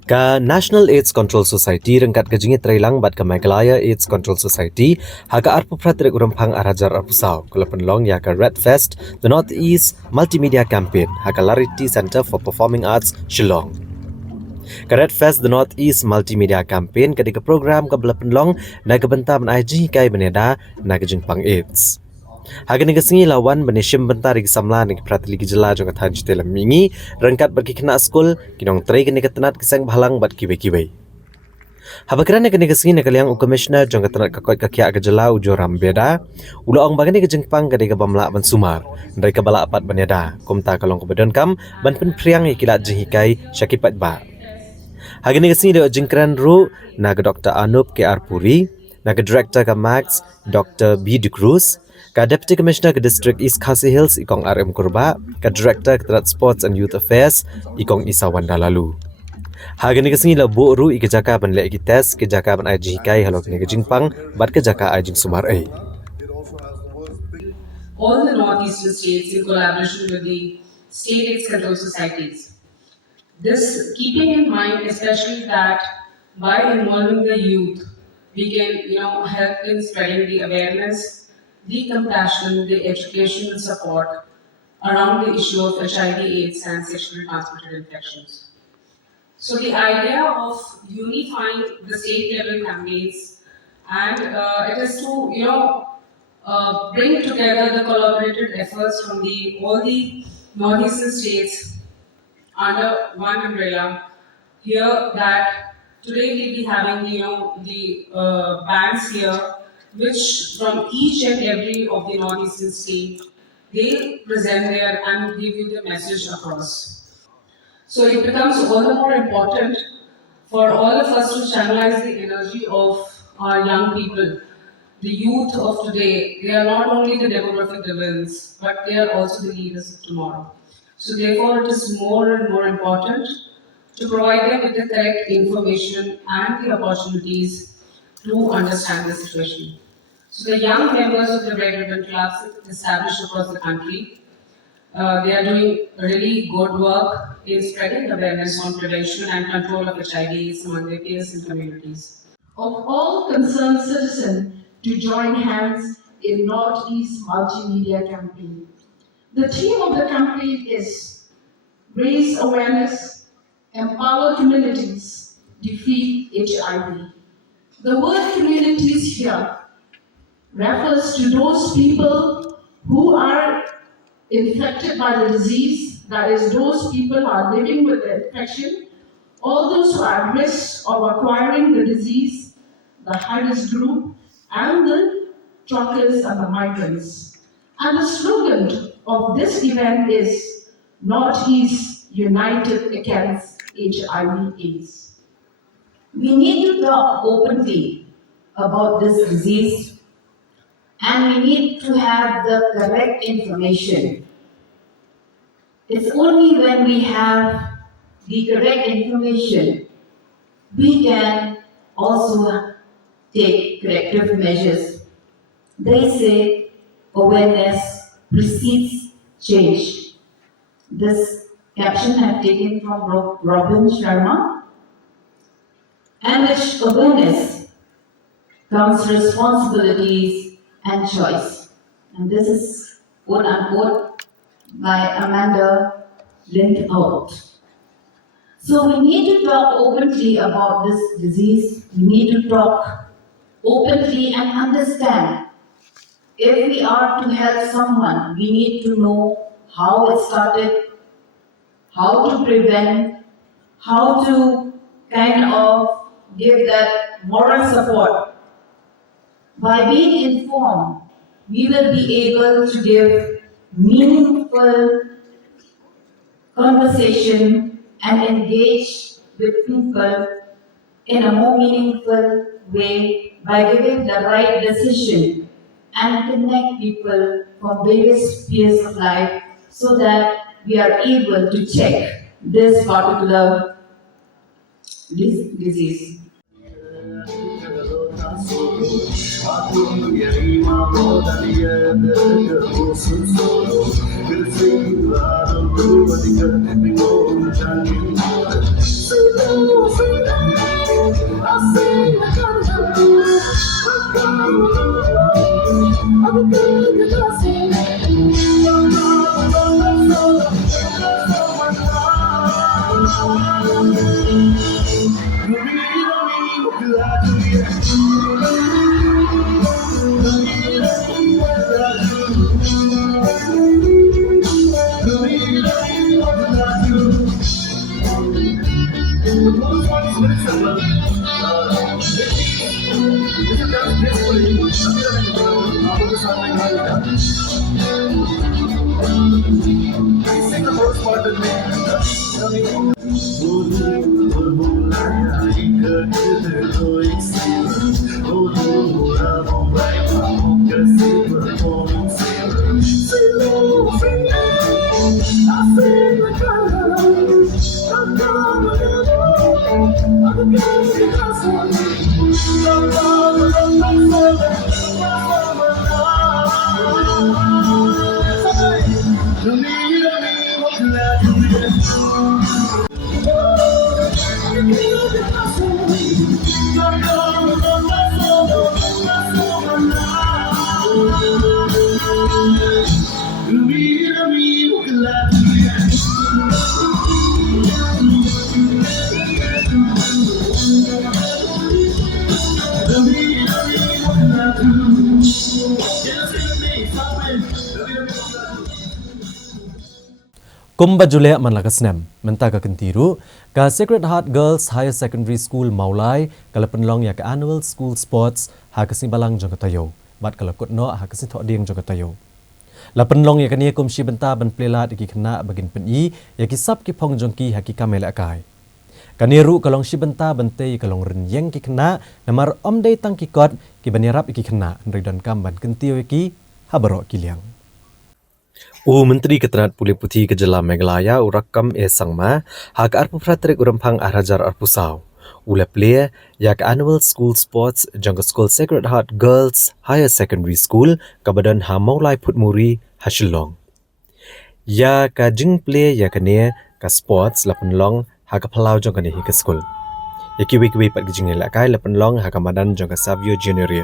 Ka National AIDS Control Society rengkat kejingit trailang bat ka Meghalaya AIDS Control Society haka arpu pratrik urempang arajar arpusau kula penlong ya ka Red Fest the Northeast Multimedia Campaign haka Larity Center for Performing Arts Shillong. Ka Red Fest the Northeast Multimedia Campaign ketika program ka bela penlong na kebenta ban IG kai beneda na kejingpang AIDS. Haga negasingi lawan benishim bentar igi samla negi pratili gijela jong kathan jitela mingi rengkat bagi kena skul kinong tray kene ketenat kisang bahalang bat kibe-kibe. Habakran negasingi negaliang commissioner jong ketenat kakoi kakia gejela ujo rambeda ulo ong bagani kejengpang kadega bamla ban sumar ndai kabala apat baneda kumta kalong kebedon kam ban pen priang ikilat jenghikai syakipat ba. Haga negasingi de jengkran ru naga Dr. Anup K.R. Puri naga director ka Max Dr. B. De Cruz ka Deputy Commissioner ke District East Khasi Hills ikong RM Kurba, ka Director ke Sports and Youth Affairs ikong Isa Wandalalu. Haga ni kesingi la bu ru ikejaka ban le ikites kejaka ban aji hikai halok ni kejingpang bat kejaka ajing sumar ai. All the northeastern states in collaboration with the state AIDS control societies. This keeping in mind especially that by involving the youth we can help in spreading the awareness, the compassion, the educational support around the issue of HIV/AIDS and sexually transmitted infections. So the idea of unifying the state level campaigns and it is to bring together the collaborative efforts from all the northeastern states under one umbrella. Here that today we'll be having the bands here, which from each and every of the northeastern state, they present there and give you the message across. So it becomes all the more important for all of us to channelize the energy of our young people. The youth of today, they are not only the demographic villains, but they are also the leaders of tomorrow. So therefore it is more and more important to provide them with the correct information and the opportunities to understand the situation. So the young members of the Red Ribbon Clubs established across the country, they are doing really good work in spreading awareness on prevention and control of HIV among their peers and communities. Of all concerned citizens to join hands in Northeast Multimedia Campaign. The theme of the campaign is raise awareness, empower communities, defeat HIV. The word communities here refers to those people who are infected by the disease, that is, those people who are living with the infection, all those who are at risk of acquiring the disease, the high-risk group, and the truckers and the migrants. And the slogan of this event is Northeast United Against HIV/AIDS. We need to talk openly about this disease, and we need to have the correct information. It's only when we have the correct information we can also take corrective measures. They say awareness precedes change. This caption I have taken from Robin Sharma. And with awareness comes responsibilities and choice. And this is quote unquote by Amanda Lindhout. So we need to talk openly about this disease. We need to talk openly and understand. If we are to help someone, we need to know how it started, how to prevent, how to kind of give that moral support. By being informed, we will be able to give meaningful conversation and engage with people in a more meaningful way by giving the right decision and connect people from various spheres of life so that we are able to check this particular disease. Kumba Jule Manlagasnem, Mentaka Kentiru, ka Sacred Heart Girls Higher Secondary School Maulai, kala penlong ya ka Annual School Sports, ha kasimbalang jangkatayo, bat kala kutno ha kasintok diang jangkatayo. La penlong ya kania kumshi benta ban plelat iki kena bagin peni, ya kisap ki pong jongki ha ki kamel akai. Kaniru kalong shi benta bente kalong renyeng ki kena, namar omdei tang ki kot, ki banyarap iki kena, nridan kam ban kentio iki, habarok kiliang. Menteri Ketenat Pulih Putih Kejala Meghalaya urakam sangma hak arpu pratrik urampang arajar arpusau. Ula play yak Annual School Sports jangka School Sacred Heart Girls Higher Secondary School kabadan ha Maulai Putmuri Hashilong. Ya ka jing play ya kane ka sports lapan long ha ka palau jangka ni ke school. Ya kiwi pat jing lakai lapan long ha ka madan jangka Savio Junior.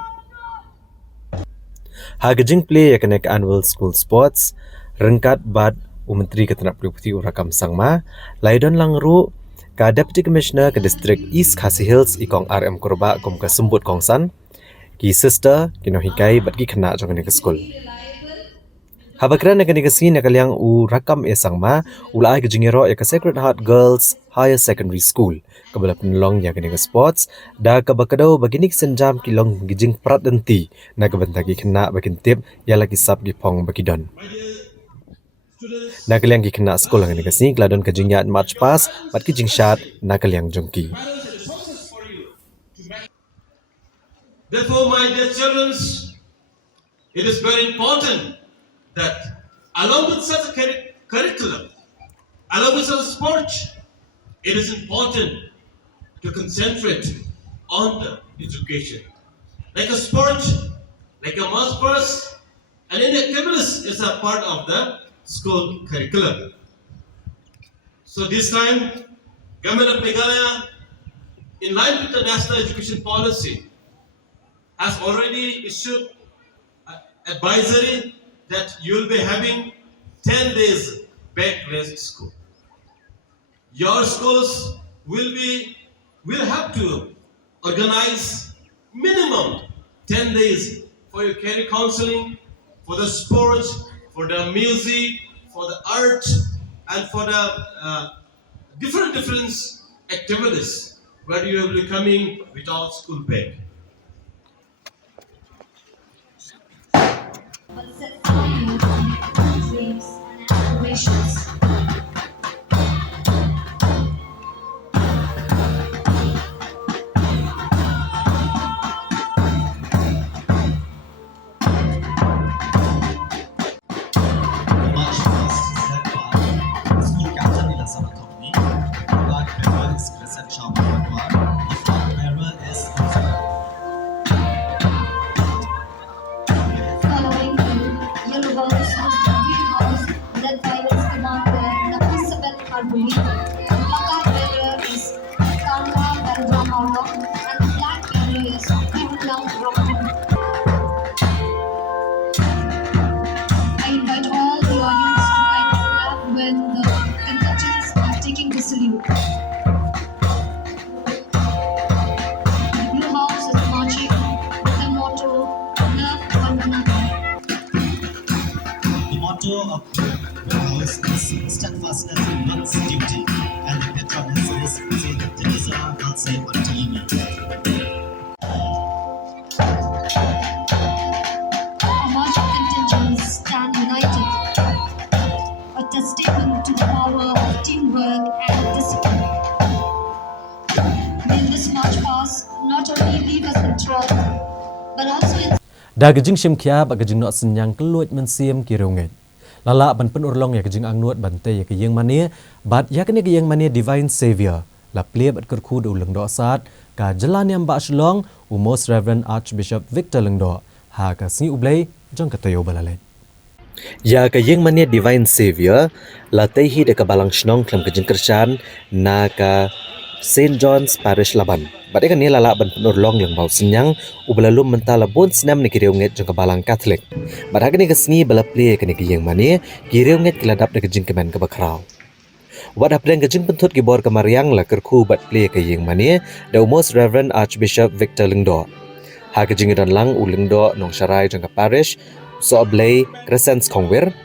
Ha ka jing play ya kane ka Annual School Sports rengkat bad Menteri Ketenat Pulih Putih urakam sangma laidon langru ka Deputy Commissioner ke Distrik East Khasi Hills ikong RM Korba kom ka Sumbut Kongsan ki sister kino hikai bat ki kena jong ni ke school Habakran na kanigasing na kalyang u rakam esang ma ulay kajingero ya ka Sacred Heart Girls Higher Secondary School. Kabala penulong ya kaniga sports da kabakadaw baginik senjam kilong gijing prat denti na kabantagi kena bakin tip ya lagi sab gipong bakidon. Na kalyang gikena sekolah kanigasing kladon kajingya march pass bat kijing shat na kalyang jongki. Therefore, my dear children, it is very important that along with such a curriculum, along with such a sport, it is important to concentrate on the education. Like a sport, like a mass course, and any activities is a part of the school curriculum. So this time, Government of Meghalaya, in line with the National Education Policy, has already issued advisory that you will be having 10 days back rest school. Your schools will have to organize minimum 10 days for your career counseling, for the sports, for the music, for the art, and for the different activities where you will be coming without school bag. Dreams and aspirations. Steadfastness in one's duty, and the patron says, say that Teresa will say unto you. Our marching contingents stand united, a testament to the power of teamwork and discipline. May this march past not only leave us enthralled, but also Da gajing shimkia ba gajing no senyang keluat mensiam kirunget. Lala ban penurlong ya kejing angnuat bante ya kejing mania bat ya kene kejing mania Divine Savior la plia bat kerku do leng do sat ka jalan yang ba shlong u Most Reverend Archbishop Victor Lengdo ha ka si ublay jong katayo balalen ya kejing mania Divine Savior la tehi de ka balang shnong klam kejing kersan na ka St. John's Parish Laban. Badai kan ni lala ban penurlong yang bau senyang u belalum mentala bon senam ni kiriunget jong kabalang Katolik. Badai kan ni kesni bala play kan ni kiyang mani kiriunget kiladap de kejing kemen ke bakrau. Wad apren kejing pentut gibor kemariang la kerku bat play kiyang mani da Most Reverend Archbishop Victor Lengdo. Ha kejing dan lang u Lengdo nong syarai jong ka parish so ablay Crescents Kongwir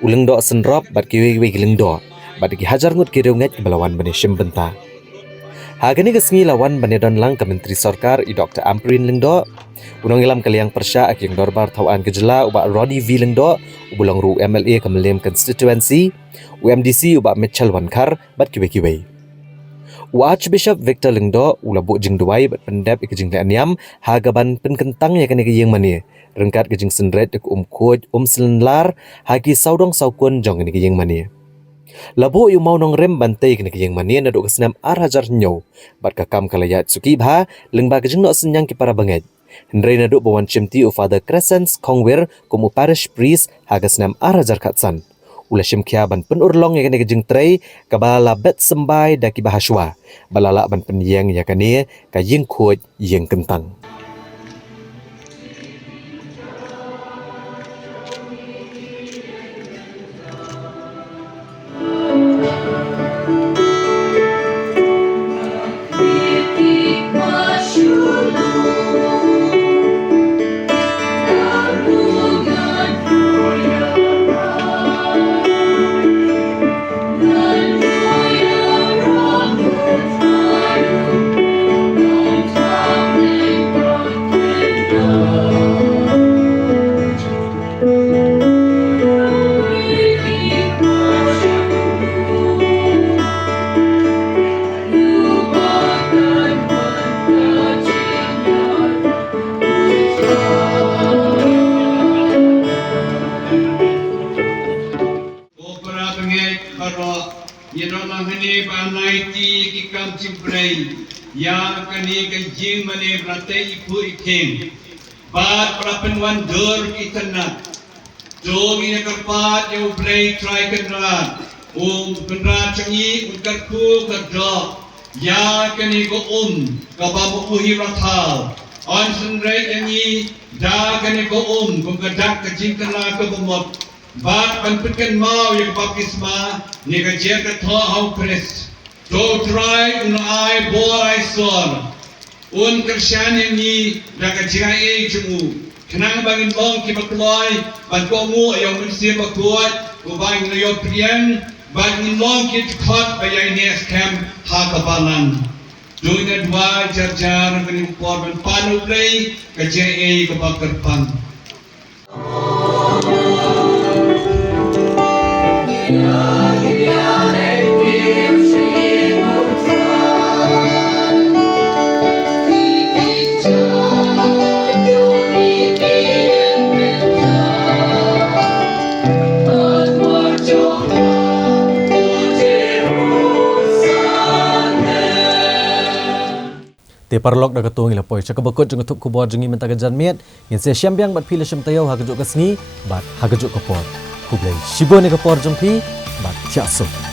u Lengdo senrop bat kiwi Lengdo. Bat ki hajar ngut kiriunget ke balawan bani shimbenta. Hagani kesngi lawan banedon lang ke Menteri Sorkar i Dr. Amprin Lengdo, unang ilam kaliang persya ak yang dorbar tauan kejela ubak Ronnie V Lengdo, ubulang ru MLA ke Melem Constituency, UMDC ubak Mitchell Wankar bat kiwe-kiwe. Archbishop Victor Lengdo ulabuk jing duai bat pendap ikejing leanyam hagaban penkentang ya kene kiyeng mani, rengkat kejing senret ik kuj selenlar hagi saudong saukun jong kene kiyeng mani. Labo yu mau nong rem bantai kene kiyeng mani na dok senam hajar nyo bat kakam kalayat sukibha lengba kejing no senyang ki para banget hendrai na dok bawan chimti u Father Crescents Kongwir kumu parish priest haga senam hajar katsan ula shimkia ban penurlong ya kene kejing tray kabala bet sembai daki bahaswa balala ban penyeng ya kene kayeng kuj yeng kentang. program Cimprei yang kini kenjing mane berate ipu ikin bat prapenwan dur kitana do ini kerpat yang play try kenrat kenrat cengi karku kerja ya kini ko kabamu uhi rathal on senrei yangi da kini ko kung kadak kenjing kenrat ke bemot bat penpetkan mau yang baptisma ni kajer ke tho hau Christ to try ai bor ai son Kristian ni da kajer ai jemu kenang bangin long ki bakloi ban ko mu ayong manusia bakuat ko bang yo prian bangin long ki khot bayai ni scam ha kabalan dunia dua jar kini korban panu play kajer ai ko bakerpan Te parlok da katung ila poi chakabakot jeng tup kubor jengi mentaga janmiet ngin se syambyang bat pila syamtayo hagajuk kasngi bat hagajuk kapor kublai shibone kapor jengpi bat tiasuk